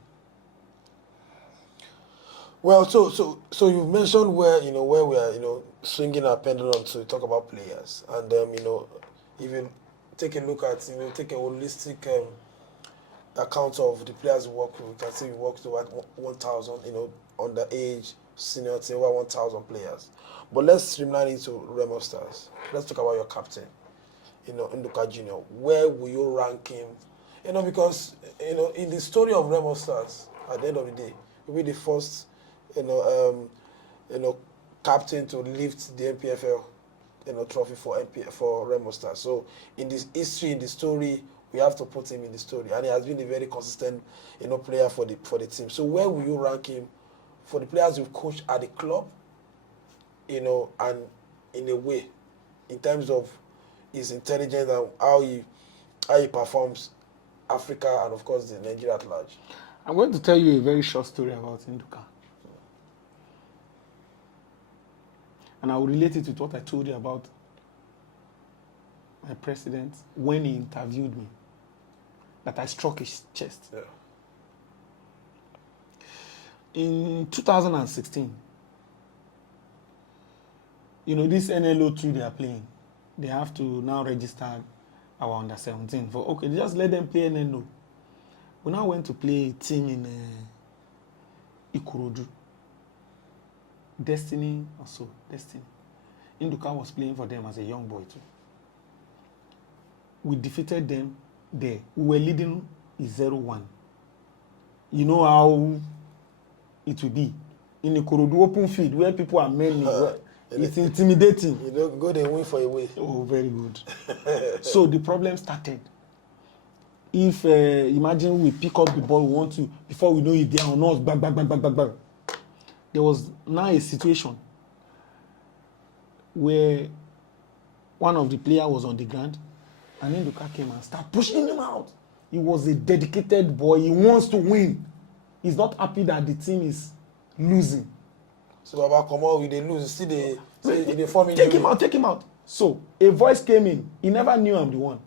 Well, so you've mentioned where we are swinging our pendulum to talk about players, and if you take a look at take a holistic account of the players we work with, we can see we worked with 1,000 underage senior team, over 1,000 players. But let's streamline into Remo Stars. Let's talk about your captain, Nduka Junior. Where will you rank him? Because in the story of Remo Stars, at the end of the day, he'll be the first captain to lift the NPFL trophy for Remo Stars. So in this history, in the story, we have to put him in the story, and he has been a very consistent player for the team. So where will you rank him for the players you've coached at the club, and in a way, in terms of his intelligence and how he performs Africa and of course the Nigeria at large? I'm going to tell you a very short story about Nduka. And I will relate it with what I told you about my president when he interviewed me, that I struck his chest. Yeah. In 2016, this NLO2 they are playing, they have to now register our under 17 for, okay, just let them play NLO. We now went to play a team in Ikorodu. Destiny. Nduka was playing for them as a young boy too. We defeated them there. We were leading 0-1. you know how it will be. In the Ikorodu open field where people are many, it's intimidating. You don't go there win for a way. Oh, very good. So the problem started. If imagine we pick up the ball, we want to, before we know it, they are on us, bang, bang, bang, bang, bang, bang. There was now a situation where one of the players was on the ground, and then Nduka came and started pushing him out. He was a dedicated boy. He wants to win. He's not happy that the team is losing. So Baba, come on, we they lose. See they forming. Take him out, take him out. So a voice came in. He never knew I'm the one.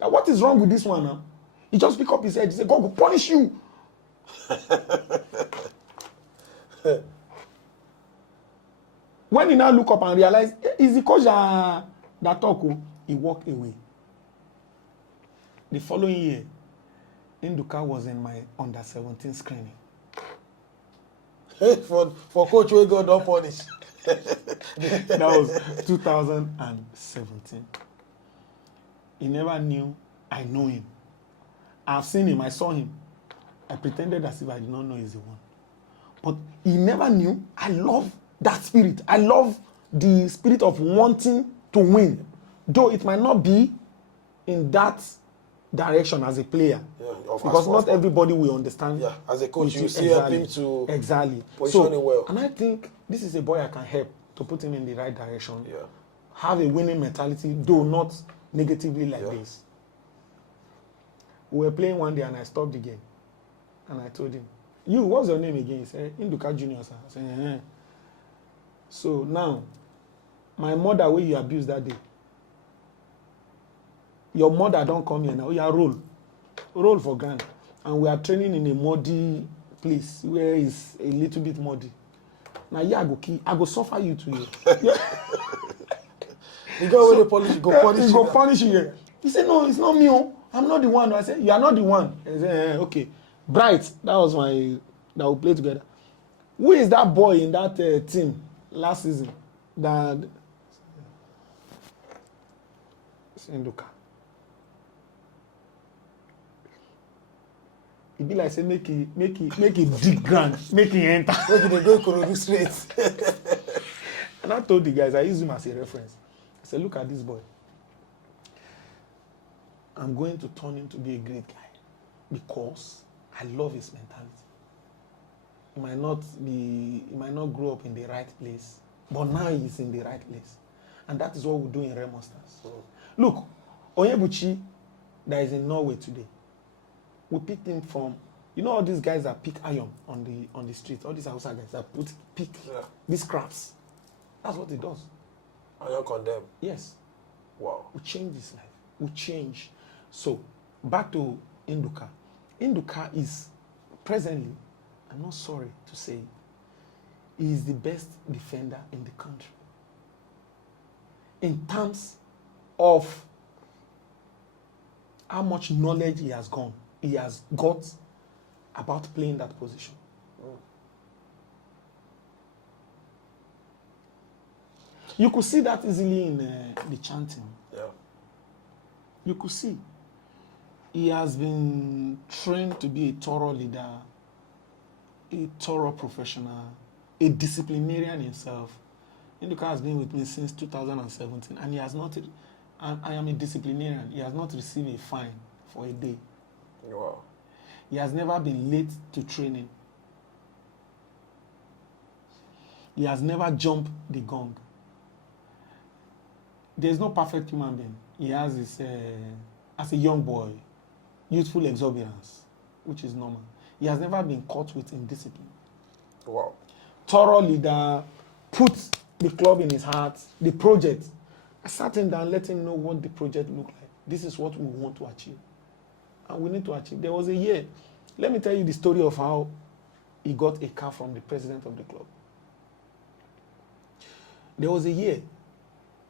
Now, what is wrong with this one now? He just pick up his head. He said, God will punish you. When he now look up and realize, is the coach that talk, he walked away. The following year, Nduka was in my under-17 screening. for coach, we go don't punish. That was 2017. He never knew I know him. I've seen him, I saw him. I pretended as if I did not know he's the one. But he never knew I love that spirit. I love the spirit of wanting to win. Though it might not be in that direction as a player. Yeah, because not everybody will understand. Yeah, as a coach, you see exactly, him to exactly. position him well. And I think this is a boy I can help to put him in the right direction. Yeah. Have a winning mentality, though not negatively like this. We were playing one day and I stopped the game. And I told him, you, what's your name again? He said, Nduka Junior, sir. I said, eh. So now, my mother, where you abused that day, your mother don't come here now. You are roll for grand. And we are training in a muddy place where it's a little bit muddy. Now, yeah, I go suffer you to you. You go away the polish, go punish you. Go punish you here. He said, no, it's not me. Oh. I'm not the one. I said, you are not the one. He said, okay. Bright, that was that we played together. Who is that boy in that team last season? That Nduka. It be like say make it dig grand, make it enter. Make it go Ikorodu straight. And I told the guys, I use him as a reference. I said, look at this boy. I'm going to turn him to be a great guy because I love his mentality. He might not grow up in the right place, but now he's in the right place. And that is what we do in Remo Stars. Look, Onyebuchi that is in Norway today, we picked him from, you know all these guys that pick iron on the street, all these Hausa guys that pick these scraps. That's what he does. Iron condemn. Yes. Wow. We change his life. We change. So, back to Nduka. Nduka is presently, I'm not sorry to say, he is the best defender in the country. In terms of how much knowledge he has got about playing that position. You could see that easily in the chanting. Yeah. You could see. He has been trained to be a thorough leader, a thorough professional, a disciplinarian himself. Nduka has been with me since 2017, and he has not, I am a disciplinarian, he has not received a fine for a day. Wow. He has never been late to training. He has never jumped the gong. There's no perfect human being. He has this, as a young boy, youthful exuberance, which is normal. He has never been caught with indiscipline. Wow. Thorough leader, put the club in his heart, the project. I sat him down, let him know what the project looked like. This is what we want to achieve. And we need to achieve. There was a year. Let me tell you the story of how he got a car from the president of the club. There was a year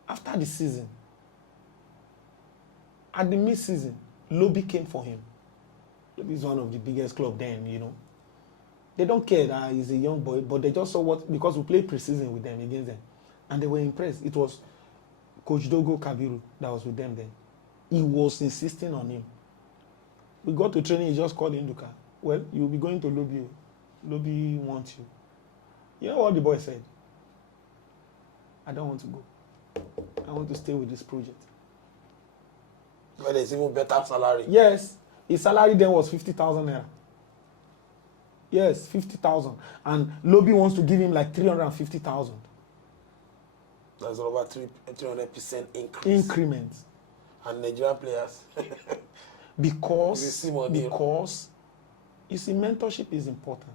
after the season. At the mid-season, Lobby came for him. Lobby is one of the biggest clubs then, you know. They don't care that he's a young boy, but they just saw what, because we played pre-season with them, against them. And they were impressed. It was Coach Dogo Kabiru that was with them then. He was insisting on him. We got to training, he just called Nduka. well, you'll be going to Lobby. Lobby wants you. You know what the boy said? I don't want to go. I want to stay with this project. But there's even better salary. Yes, his salary then was 50,000 naira. Yes, 50,000. And Lobby wants to give him like 350,000. That's over 300% increase. Increment. And Nigerian players. Because you see, mentorship is important.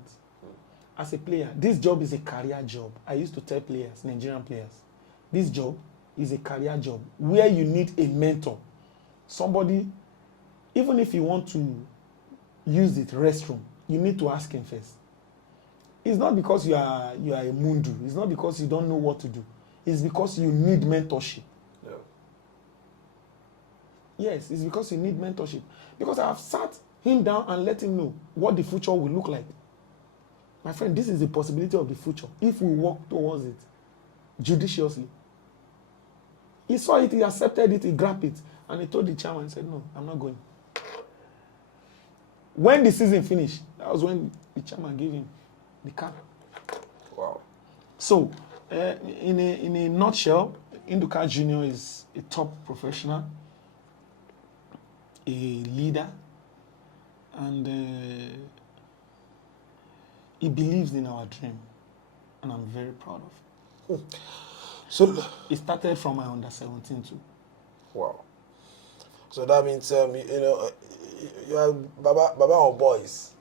As a player, this job is a career job. I used to tell players, Nigerian players, this job is a career job where you need a mentor. Somebody, even if you want to use the restroom, you need to ask him first. It's not because you are a mundu. It's not because you don't know what to do. It's because you need mentorship. Yeah. Yes, it's because you need mentorship. Because I have sat him down and let him know what the future will look like. My friend, this is the possibility of the future if we work towards it judiciously. He saw it, he accepted it, he grabbed it, and he told the chairman and said, no, I'm not going. When the season finished, that was when the chairman gave him the car. Wow. So, in a nutshell, Nduka Jr. is a top professional, a leader, and he believes in our dream, and I'm very proud of him. So It started from my under 17 too. wow. So that means you know you are Baba on boys,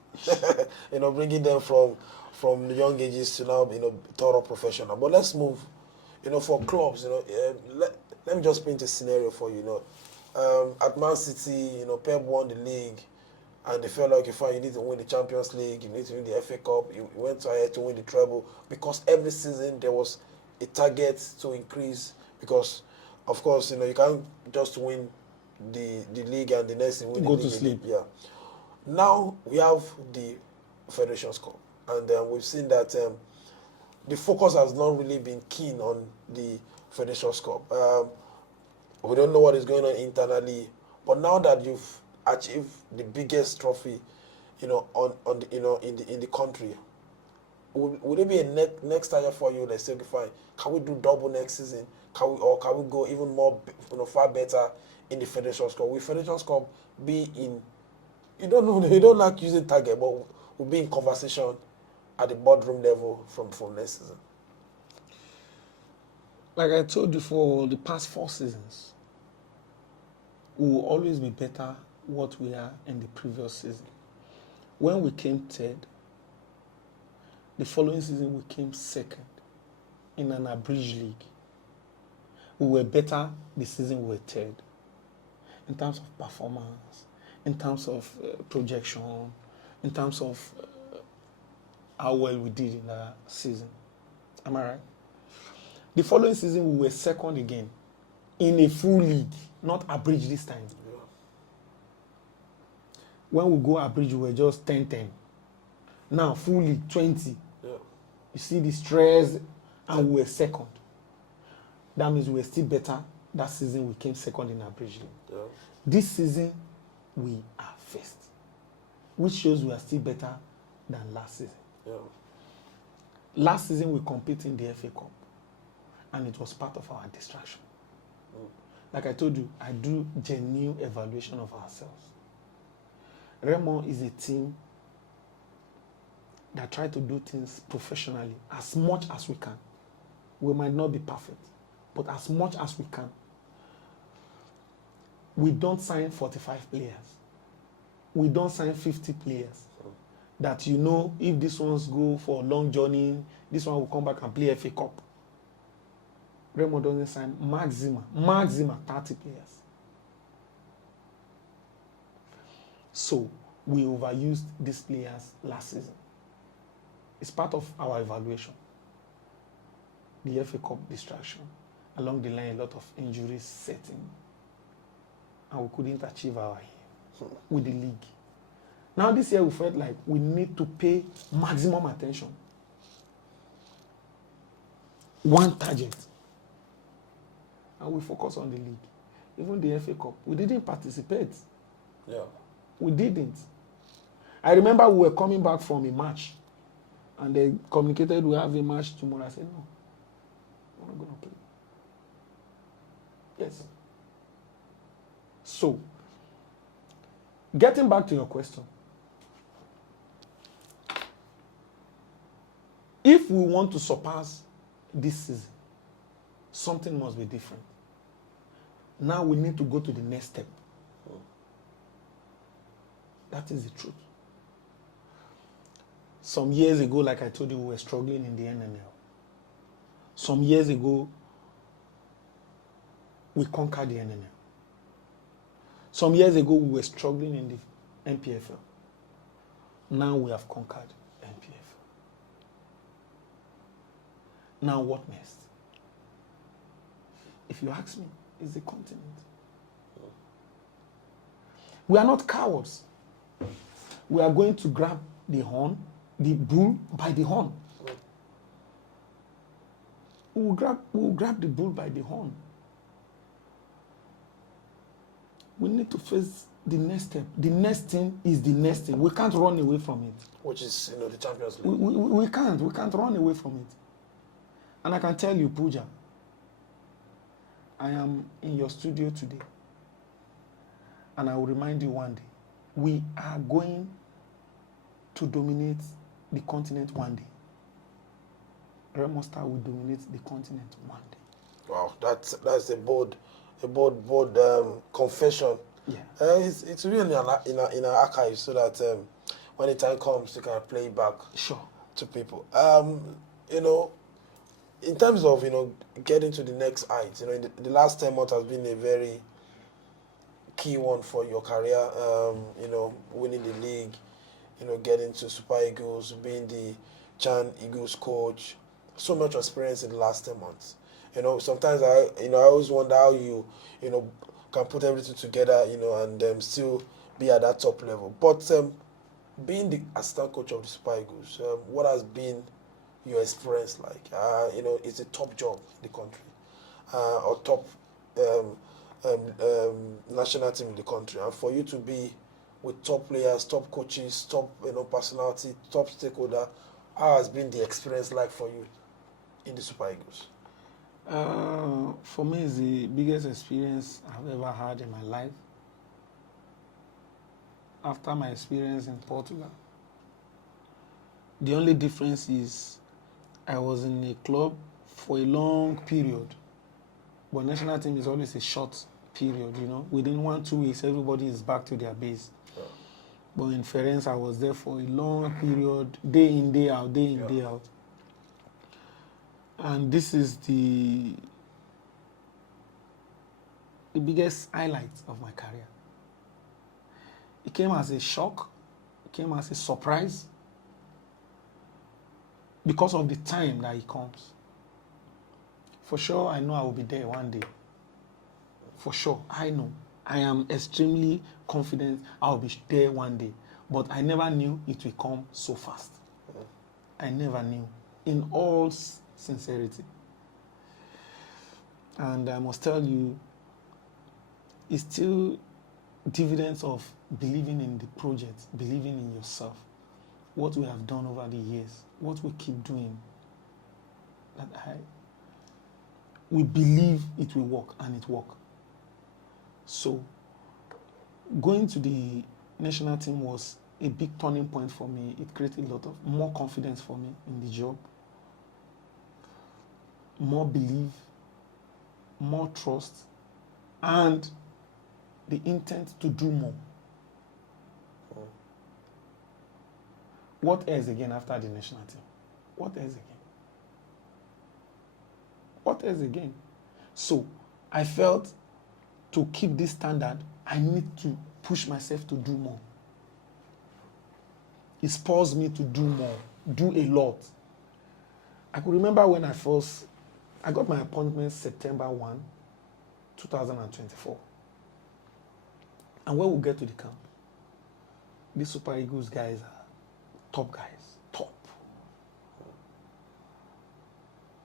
you know, bringing them from the young ages to now, you know, thorough professional. But let's move, you know, for clubs, you know, let me just paint a scenario for you, you know. At Man City, you know, Pep won the league, and they felt like, you need to win the Champions League, you need to win the FA Cup, you went ahead to win the treble, because every season there was a target to increase, because, of course, you know, you can't just win the league and the next thing win the Go league. to sleep. Yeah. Now we have the Federations Cup, and we've seen that the focus has not really been keen on the Federations Cup. We don't know what is going on internally, but now that you've achieved the biggest trophy, you know, on the, you know, in the country, would it be a next target for you? Let's say, okay, fine, can we do double next season? Can we go even more, you know, far better in the Federations Cup? Will Federations Cup be in? You don't know. You don't like using target, but will be in conversation at the boardroom level from next season. Like I told you, for the past 4 seasons, we will always be better what we are in the previous season. When we came third, the following season we came second in an abridged league. We were better the season we were third in terms of performance, in terms of projection, in terms of how well we did in that season. Am I right? The following season we were second again in a full league, not abridged this time. Yeah. When we go abridged, we were just 10-10. Now full league 20. Yeah. You see the stress, and we were second. That means we were still better. That season we came second in abridged league. Yeah. This season we are first, which shows we are still better than last season. Yeah. Last season we competed in the FA Cup, and it was part of our distraction. Like I told you, I do genuine evaluation of ourselves. Remo is a team that try to do things professionally as much as we can. We might not be perfect, but as much as we can. We don't sign 45 players. We don't sign 50 players. That, you know, if these ones go for a long journey, this one will come back and play FA Cup. Remo doesn't sign maximum 30 players. So we overused these players last season. It's part of our evaluation. The FA Cup distraction. Along the line, a lot of injuries setting. And we couldn't achieve our aim with the league. Now this year we felt like we need to pay maximum attention. One target. And we focus on the league. Even the FA Cup, we didn't participate. Yeah. We didn't. I remember we were coming back from a match, and they communicated we have a match tomorrow. I said, no, we're not going to play. Yes. So, getting back to your question, if we want to surpass this season, something must be different. Now we need to go to the next step. That is the truth. Some years ago, like I told you, we were struggling in the NNL. Some years ago, we conquered the NNL. Some years ago, we were struggling in the NPFL. Now we have conquered NPFL. Now what next? If you ask me, it's the continent. We are not cowards. We are going to grab the horn, the bull by the horn. We'll grab the bull by the horn. We need to face the next step. The next thing is the next thing. We can't run away from it. Which is, the Champions League. We can't run away from it. And I can tell you, Pooja, I am in your studio today. And I will remind you one day, we are going to dominate the continent one day. Remo Stars will dominate the continent one day. Wow, that's a bold confession. Yeah. It's really in our archives so that when the time comes, you can play it back to people. In terms of getting to the next height, in the last 10 months has been a very key one for your career. Winning the league, getting to Super Eagles, being the Chan Eagles coach. So much experience in the last 10 months. Sometimes I always wonder how you can put everything together, and still be at that top level. But being the assistant coach of the Super Eagles, what has been your experience like? It's a top job in the country, or top national team in the country, and for you to be with top players, top coaches, top personality, top stakeholder, how has been the experience like for you in the Super Eagles? For me, it's the biggest experience I've ever had in my life. After my experience in Portugal, the only difference is I was in a club for a long period, but national team is always a short period. Within 1-2 weeks, everybody is back to their base. Yeah. But in Ferenc, I was there for a long period, day in, day out, day out. And this is the biggest highlight of my career. It came as a shock, it came as a surprise, because of the time that it comes. For sure, I know I will be there one day. For sure, I know. I am extremely confident I will be there one day. But I never knew it will come so fast. I never knew, in all sincerity. And I must tell you, it's still dividends of believing in the project, believing in yourself. What we have done over the years, what we keep doing, we believe it will work, and it worked. So, going to the national team was a big turning point for me. It created a lot of more confidence for me in the job, more belief, more trust, and the intent to do more. What else again after the national team? What else again? What else again? So I felt to keep this standard, I need to push myself to do more. It spurs me to do more, do a lot. I could remember when I got my appointment September 1, 2024. And when we get to the camp, these Super Eagles guys are top guys, top.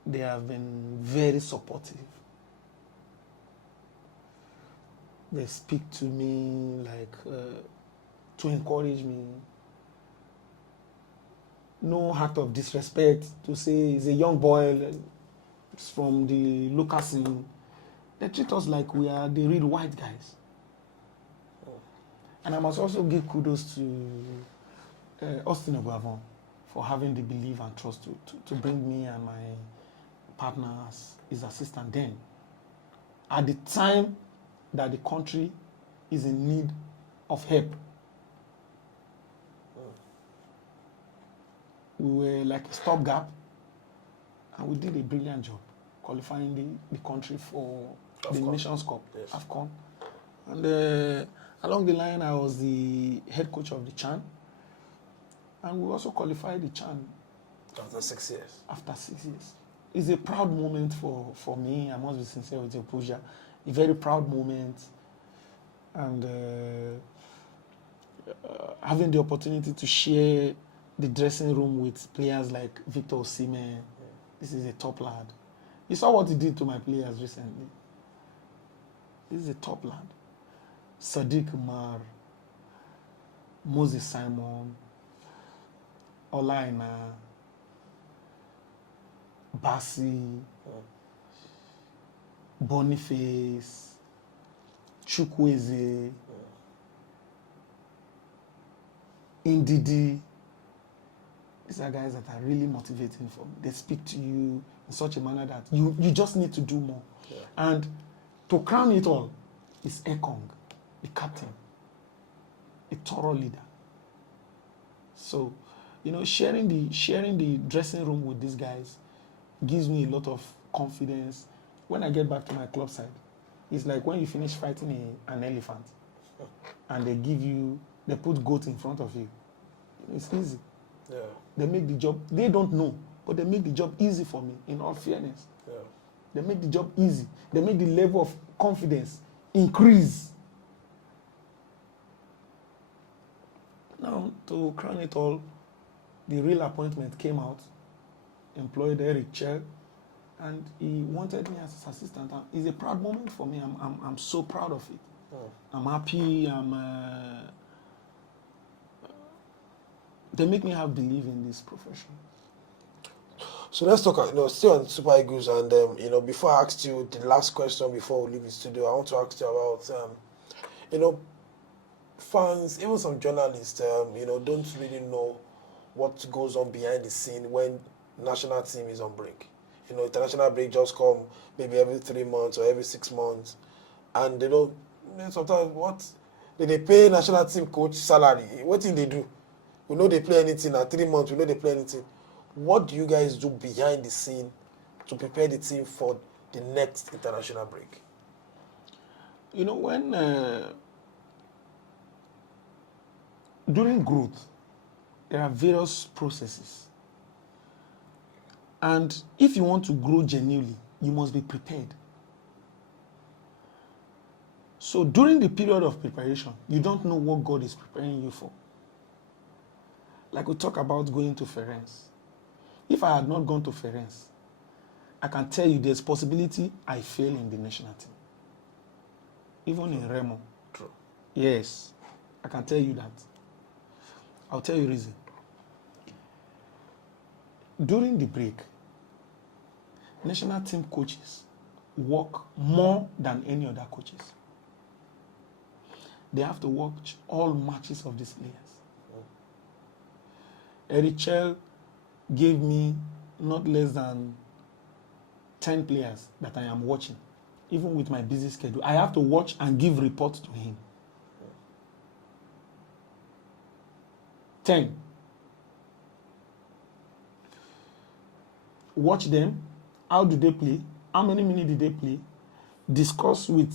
They have been very supportive. They speak to me to encourage me. no act of disrespect to say he's a young boy from the local scene. They treat us like we are the real white guys. And I must also give kudos to Austin Oguavon for having the belief and trust to bring me and my partner as his assistant then. At the time that the country is in need of help, we were like a stopgap, and we did a brilliant job qualifying the country for the Nations Cup, yes. AFCON. And along the line, I was the head coach of the CHAN, and we also qualified the CHAN After 6 years. after 6 years. It's a proud moment for me. I must be sincere with you, Pooja. A very proud moment, and having the opportunity to share the dressing room with players like Victor Osimhen. This is a top lad. You saw what he did to my players recently. This is a top lad. Sadiq Umar, Moses Simon, Olaina, Bassi, Boniface, Chukwueze, Indidi. These are guys that are really motivating for me. They speak to you in such a manner that you just need to do more. Yeah. And to crown it all is Ekong, the captain, a thorough leader. So, sharing the dressing room with these guys gives me a lot of confidence. When I get back to my club side, it's like when you finish fighting an elephant and they put goat in front of you. It's easy. Yeah. They make the job, they don't know, but they make the job easy for me, in all fairness. Yeah. They make the job easy. They make the level of confidence increase. Now, to crown it all, the real appointment came out, employed Eric Chell, and he wanted me as his assistant. It's a proud moment for me. I'm so proud of it. Oh. I'm happy. They make me have belief in this profession. So let's talk, still on Super Eagles, and before I ask you the last question before we leave the studio, I want to ask you about, fans, even some journalists, don't really know what goes on behind the scene when national team is on break. International break just come maybe every 3 months or every 6 months, and they don't. Sometimes they pay national team coach salary? What thing they do? We know they play anything at 3 months. We know they play anything. What do you guys do behind the scene to prepare the team for the next international break? When during growth, there are various processes. And if you want to grow genuinely, you must be prepared. So during the period of preparation, you don't know what God is preparing you for. Like we talk about going to Ferenc. If I had not gone to Ferenc, I can tell you there's possibility I fail in the national team. Even in Remo. True. Yes, I can tell you that. I'll tell you reason. During the break, national team coaches work more than any other coaches. They have to watch all matches of these players. Eric Chell gave me not less than 10 players that I am watching, even with my busy schedule. I have to watch and give reports to him. 10. Watch them. How do they play? How many minutes did they play? Discuss with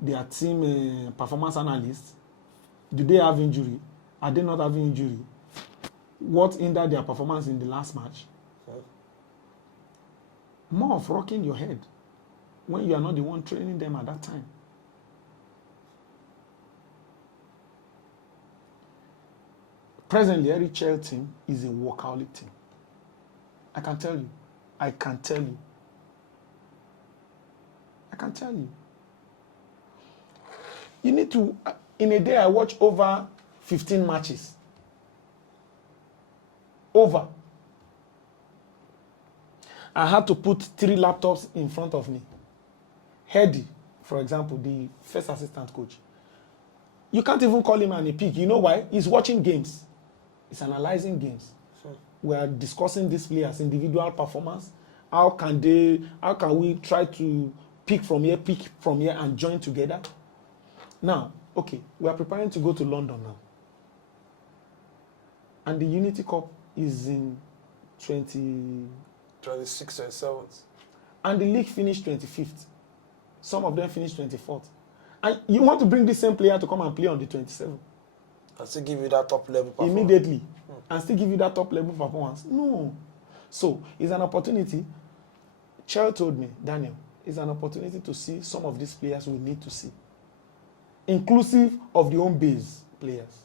their team performance analysts. Do they have injury? Are they not having injury? What hindered their performance in the last match? More of rocking your head when you are not the one training them at that time. Presently, every child team is a workaholic team. I can tell you. I can tell you. I can tell you. You need to, in a day I watch over 15 matches. over. I had to put 3 laptops in front of me. Hedy, for example, the first assistant coach. You can't even call him an pick. You know why? He's watching games. He's analyzing games. We are discussing these players' individual performance. How can we try to pick from here, and join together? Now, okay, we are preparing to go to London now. And the Unity Cup is in 26th, 27th. And the league finished 25th. Some of them finished 24th. And you want to bring the same player to come and play on the 27th? And still give you that top level performance. Immediately. And still give you that top level performance? No. So, it's an opportunity. Chell told me, Daniel, it's an opportunity to see some of these players we need to see. Inclusive of the home base players.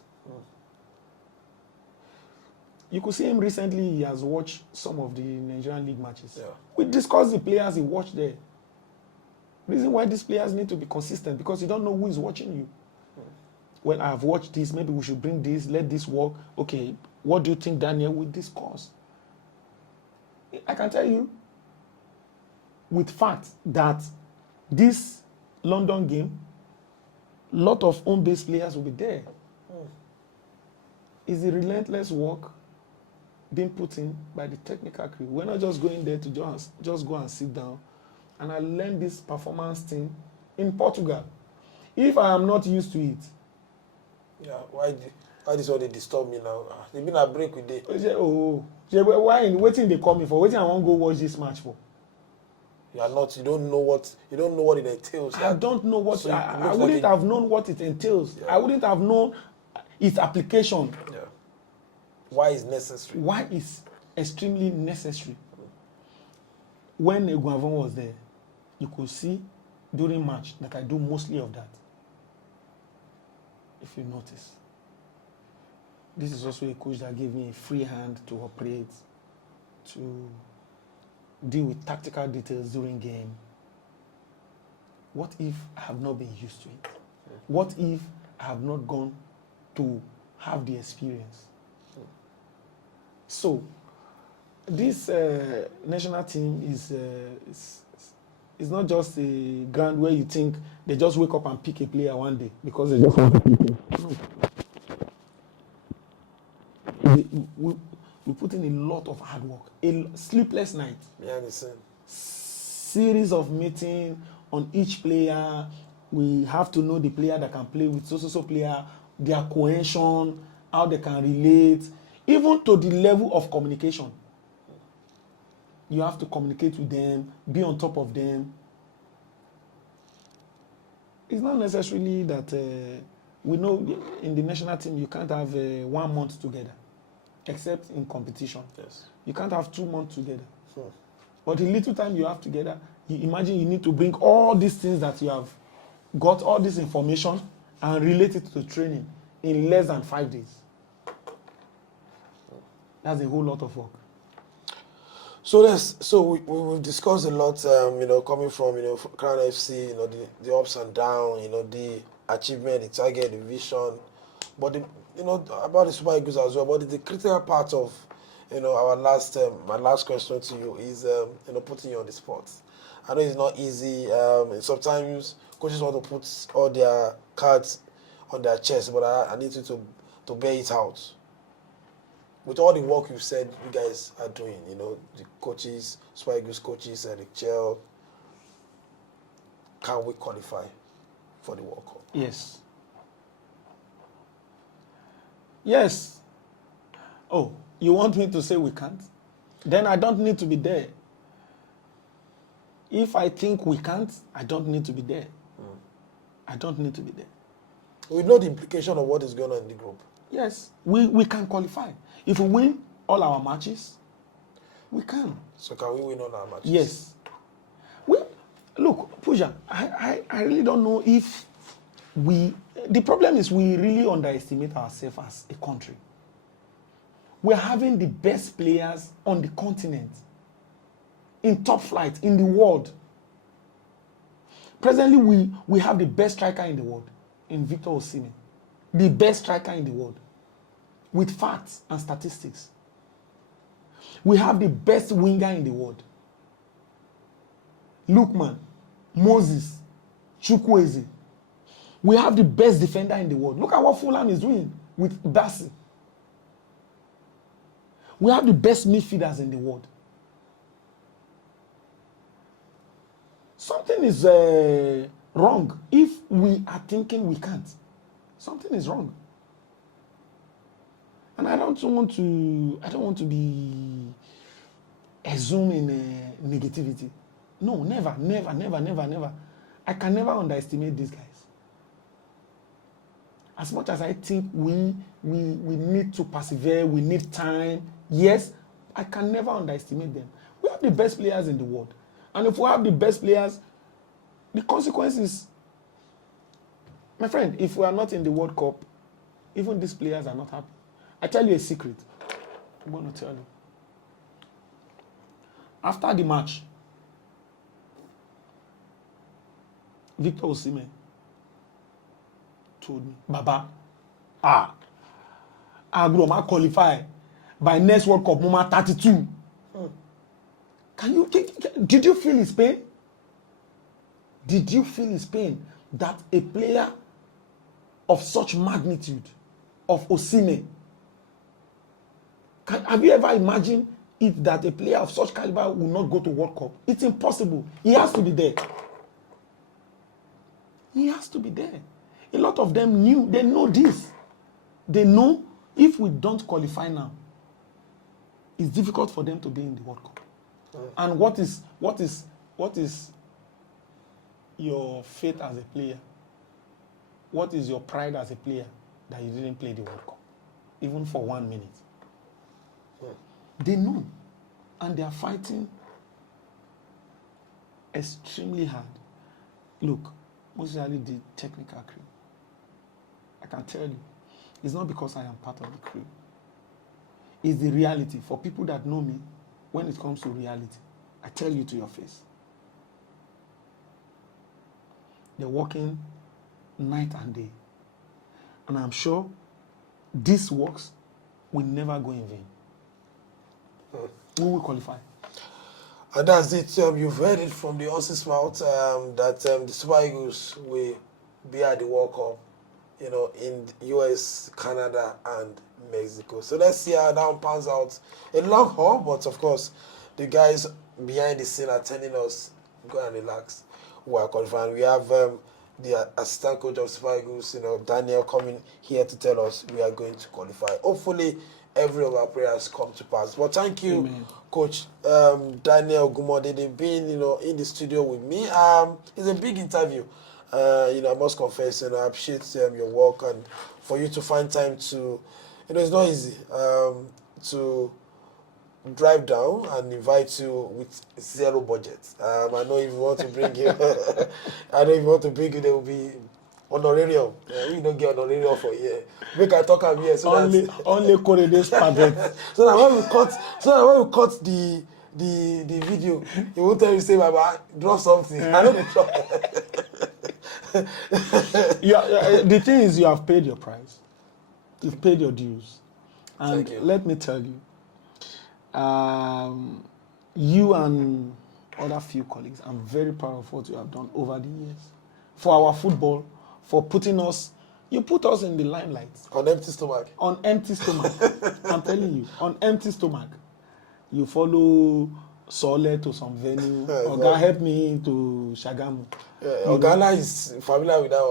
You could see him recently, he has watched some of the Nigerian league matches. Yeah. We discussed the players he watched there. Reason why these players need to be consistent, because you don't know who is watching you. Well, I have watched this, maybe we should bring this, let this work. Okay, what do you think, Daniel, with this course? I can tell you with fact that this London game, lot of home-based players will be there. It's the relentless work being put in by the technical crew. We're not just going there to just go and sit down. And I learned this performance thing in Portugal. If I am not used to it. Yeah, why this all they disturb me now? They've been a break with it. Why waiting they call me for? Waiting I won't go watch this match for. You don't know what it entails. I don't know what so I wouldn't have known what it entails. Yeah. I wouldn't have known its application. Yeah. Why is necessary? Why is extremely necessary? When Ogunmodede was there, you could see during match that I do mostly of that. If you notice. This is also a coach that gave me a free hand to operate, to deal with tactical details during game. What if I have not been used to it? What if I have not gone to have the experience? So, this national team is not just a ground where you think they just wake up and pick a player one day because they just want to pick him. No. We put in a lot of hard work, a sleepless night. Yeah, I understand. Series of meetings on each player. We have to know the player that can play with so player, their cohesion, how they can relate, even to the level of communication. You have to communicate with them, be on top of them. It's not necessarily that we know in the national team you can't have 1 month together, except in competition. Yes. You can't have 2 months together. But the little time you have together, you imagine you need to bring all these things that you have got, all this information, and relate it to training in less than 5 days. That's a whole lot of work. So we've discussed a lot, coming from, Crown FC, the ups and downs, the achievement, the target, the vision, but about the Super Eagles as well. But the critical part of, our my last question to you is, putting you on the spot. I know it's not easy. Sometimes coaches want to put all their cards on their chest, but I need you to bear it out. With all the work you've said you guys are doing, the coaches, Super Eagles coaches, and the Chell, can we qualify for the World Cup? Yes. Yes. Oh, you want me to say we can't? Then I don't need to be there. If I think we can't, I don't need to be there. I don't need to be there. We know the implication of what is going on in the group. Yes, we can qualify. If we win all our matches, we can. So can we win all our matches? Yes. Look, Pooja, I really don't know if the problem is we really underestimate ourselves as a country. We're having the best players on the continent, in top flight, in the world. Presently, we have the best striker in the world, in Victor Osimhen. The best striker in the world, with facts and statistics. We have the best winger in the world. Lookman, Moses, Chukwueze. We have the best defender in the world. Look at what Fulham is doing with Bassi. We have the best midfielders in the world. Something is wrong if we are thinking we can't. Something is wrong. And I don't want to be assumed in negativity. No, never. I can never underestimate these guys. As much as I think we need to persevere, we need time, yes, I can never underestimate them. We have the best players in the world. And if we have the best players, the consequences, my friend, if we are not in the World Cup, even these players are not happy. I tell you a secret. I'm going to tell you. After the match, Victor Osimhen told me, Baba, I qualify by next World Cup, moment 32. Did you feel his pain? Did you feel his pain that a player of such magnitude, of Osimhen, have you ever imagined it that a player of such caliber will not go to World Cup? It's impossible. He has to be there. He has to be there. A lot of them they know this. They know if we don't qualify now, it's difficult for them to be in the World Cup. And what is your faith as a player? What is your pride as a player that you didn't play the World Cup, even for 1 minute? They know, and they are fighting extremely hard. Look, most usually the technical crew. I can tell you, it's not because I am part of the crew. It's the reality. For people that know me, when it comes to reality, I tell you to your face. They're working night and day. And I'm sure this works will never go in vain. We will qualify. And that's it. You've heard it from the horse's mouth that the Super Eagles will be at the World Cup, in US, Canada, and Mexico. So let's see how that one pans out. A long haul, but of course, the guys behind the scene are telling us, go and relax. We are qualifying. We have the assistant coach of Super Eagles, Daniel, coming here to tell us we are going to qualify. Hopefully, every of our prayers come to pass. But thank you, Amen. Coach Daniel Ogunmodede, being in the studio with me. It's a big interview. I must confess, I appreciate your work, and for you to find time to, it's not easy to drive down and invite you with zero budget. I know if you want to bring you, there will be honorarium. We don't get honorarium for here. We can talk about here. So only Korede spaghetti. So that when we cut the video, he won't tell you, say, Baba, drop something. I don't drop. The thing is, you have paid your price. You've paid your dues. And let me tell you, you and other few colleagues, I'm very proud of what you have done over the years. For our football, for putting us, you put us in the limelight. On empty stomach. On empty stomach. I'm telling you, on empty stomach. You follow Sole to some venue. Oga help me to Shagamu. Ogala is familiar with that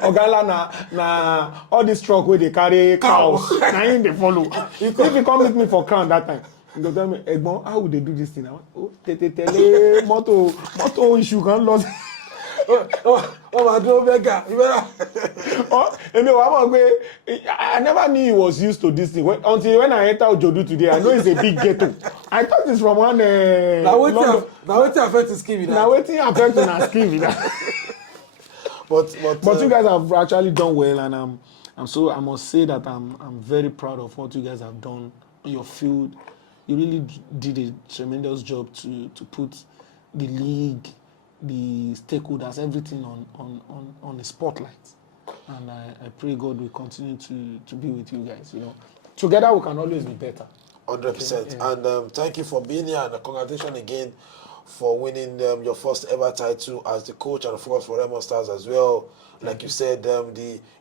one. Ogala na all this truck where they carry cows. Na him they follow. If you come meet me for crown that time, you go tell me, Egbon, how would they do this thing? Tele moto issue can lose. I never knew he was used to this thing until when I enter Ojodu today. I know it's a big ghetto. I thought it's from one. Now waiting affect to skin with that. Now waiting affect to skin with that. But you guys have actually done well, and I must say that I'm very proud of what you guys have done on your field. You really did a tremendous job to put the league, the stakeholders, everything on the spotlight. And I pray God will continue to be with you guys. Together we can always be better. 100%. Okay, yeah. And thank you for being here, and congratulations again for winning your first ever title as the coach, and of course for Remo Stars as well. Like you said,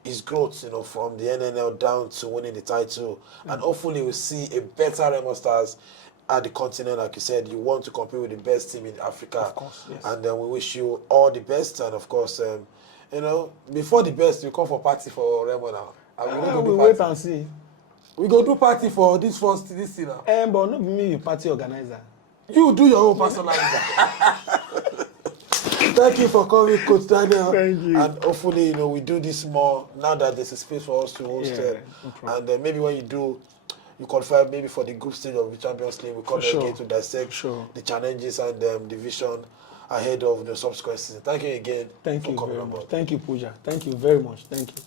his growth, from the NNL down to winning the title, and hopefully we'll see a better Remo Stars at the continent. Like you said, you want to compete with the best team in Africa, Of course, yes. and we wish you all the best. And of course, before the best, you come for party for Remo now. And we go We do wait party. and see. We go do party for this thing now. But not me, you party organizer. You do your own personal. Thank you for coming, Coach Daniel. Thank you. And hopefully, we do this more now that there's a space for us to host Yeah, no problem. and maybe when you do, you qualify maybe for the group stage of the Champions League. We come For sure. again to dissect the challenges and the vision ahead of the subsequent season. Thank you again Thank for you coming very on much. board. Thank you, Pooja. Thank you very much. Thank you.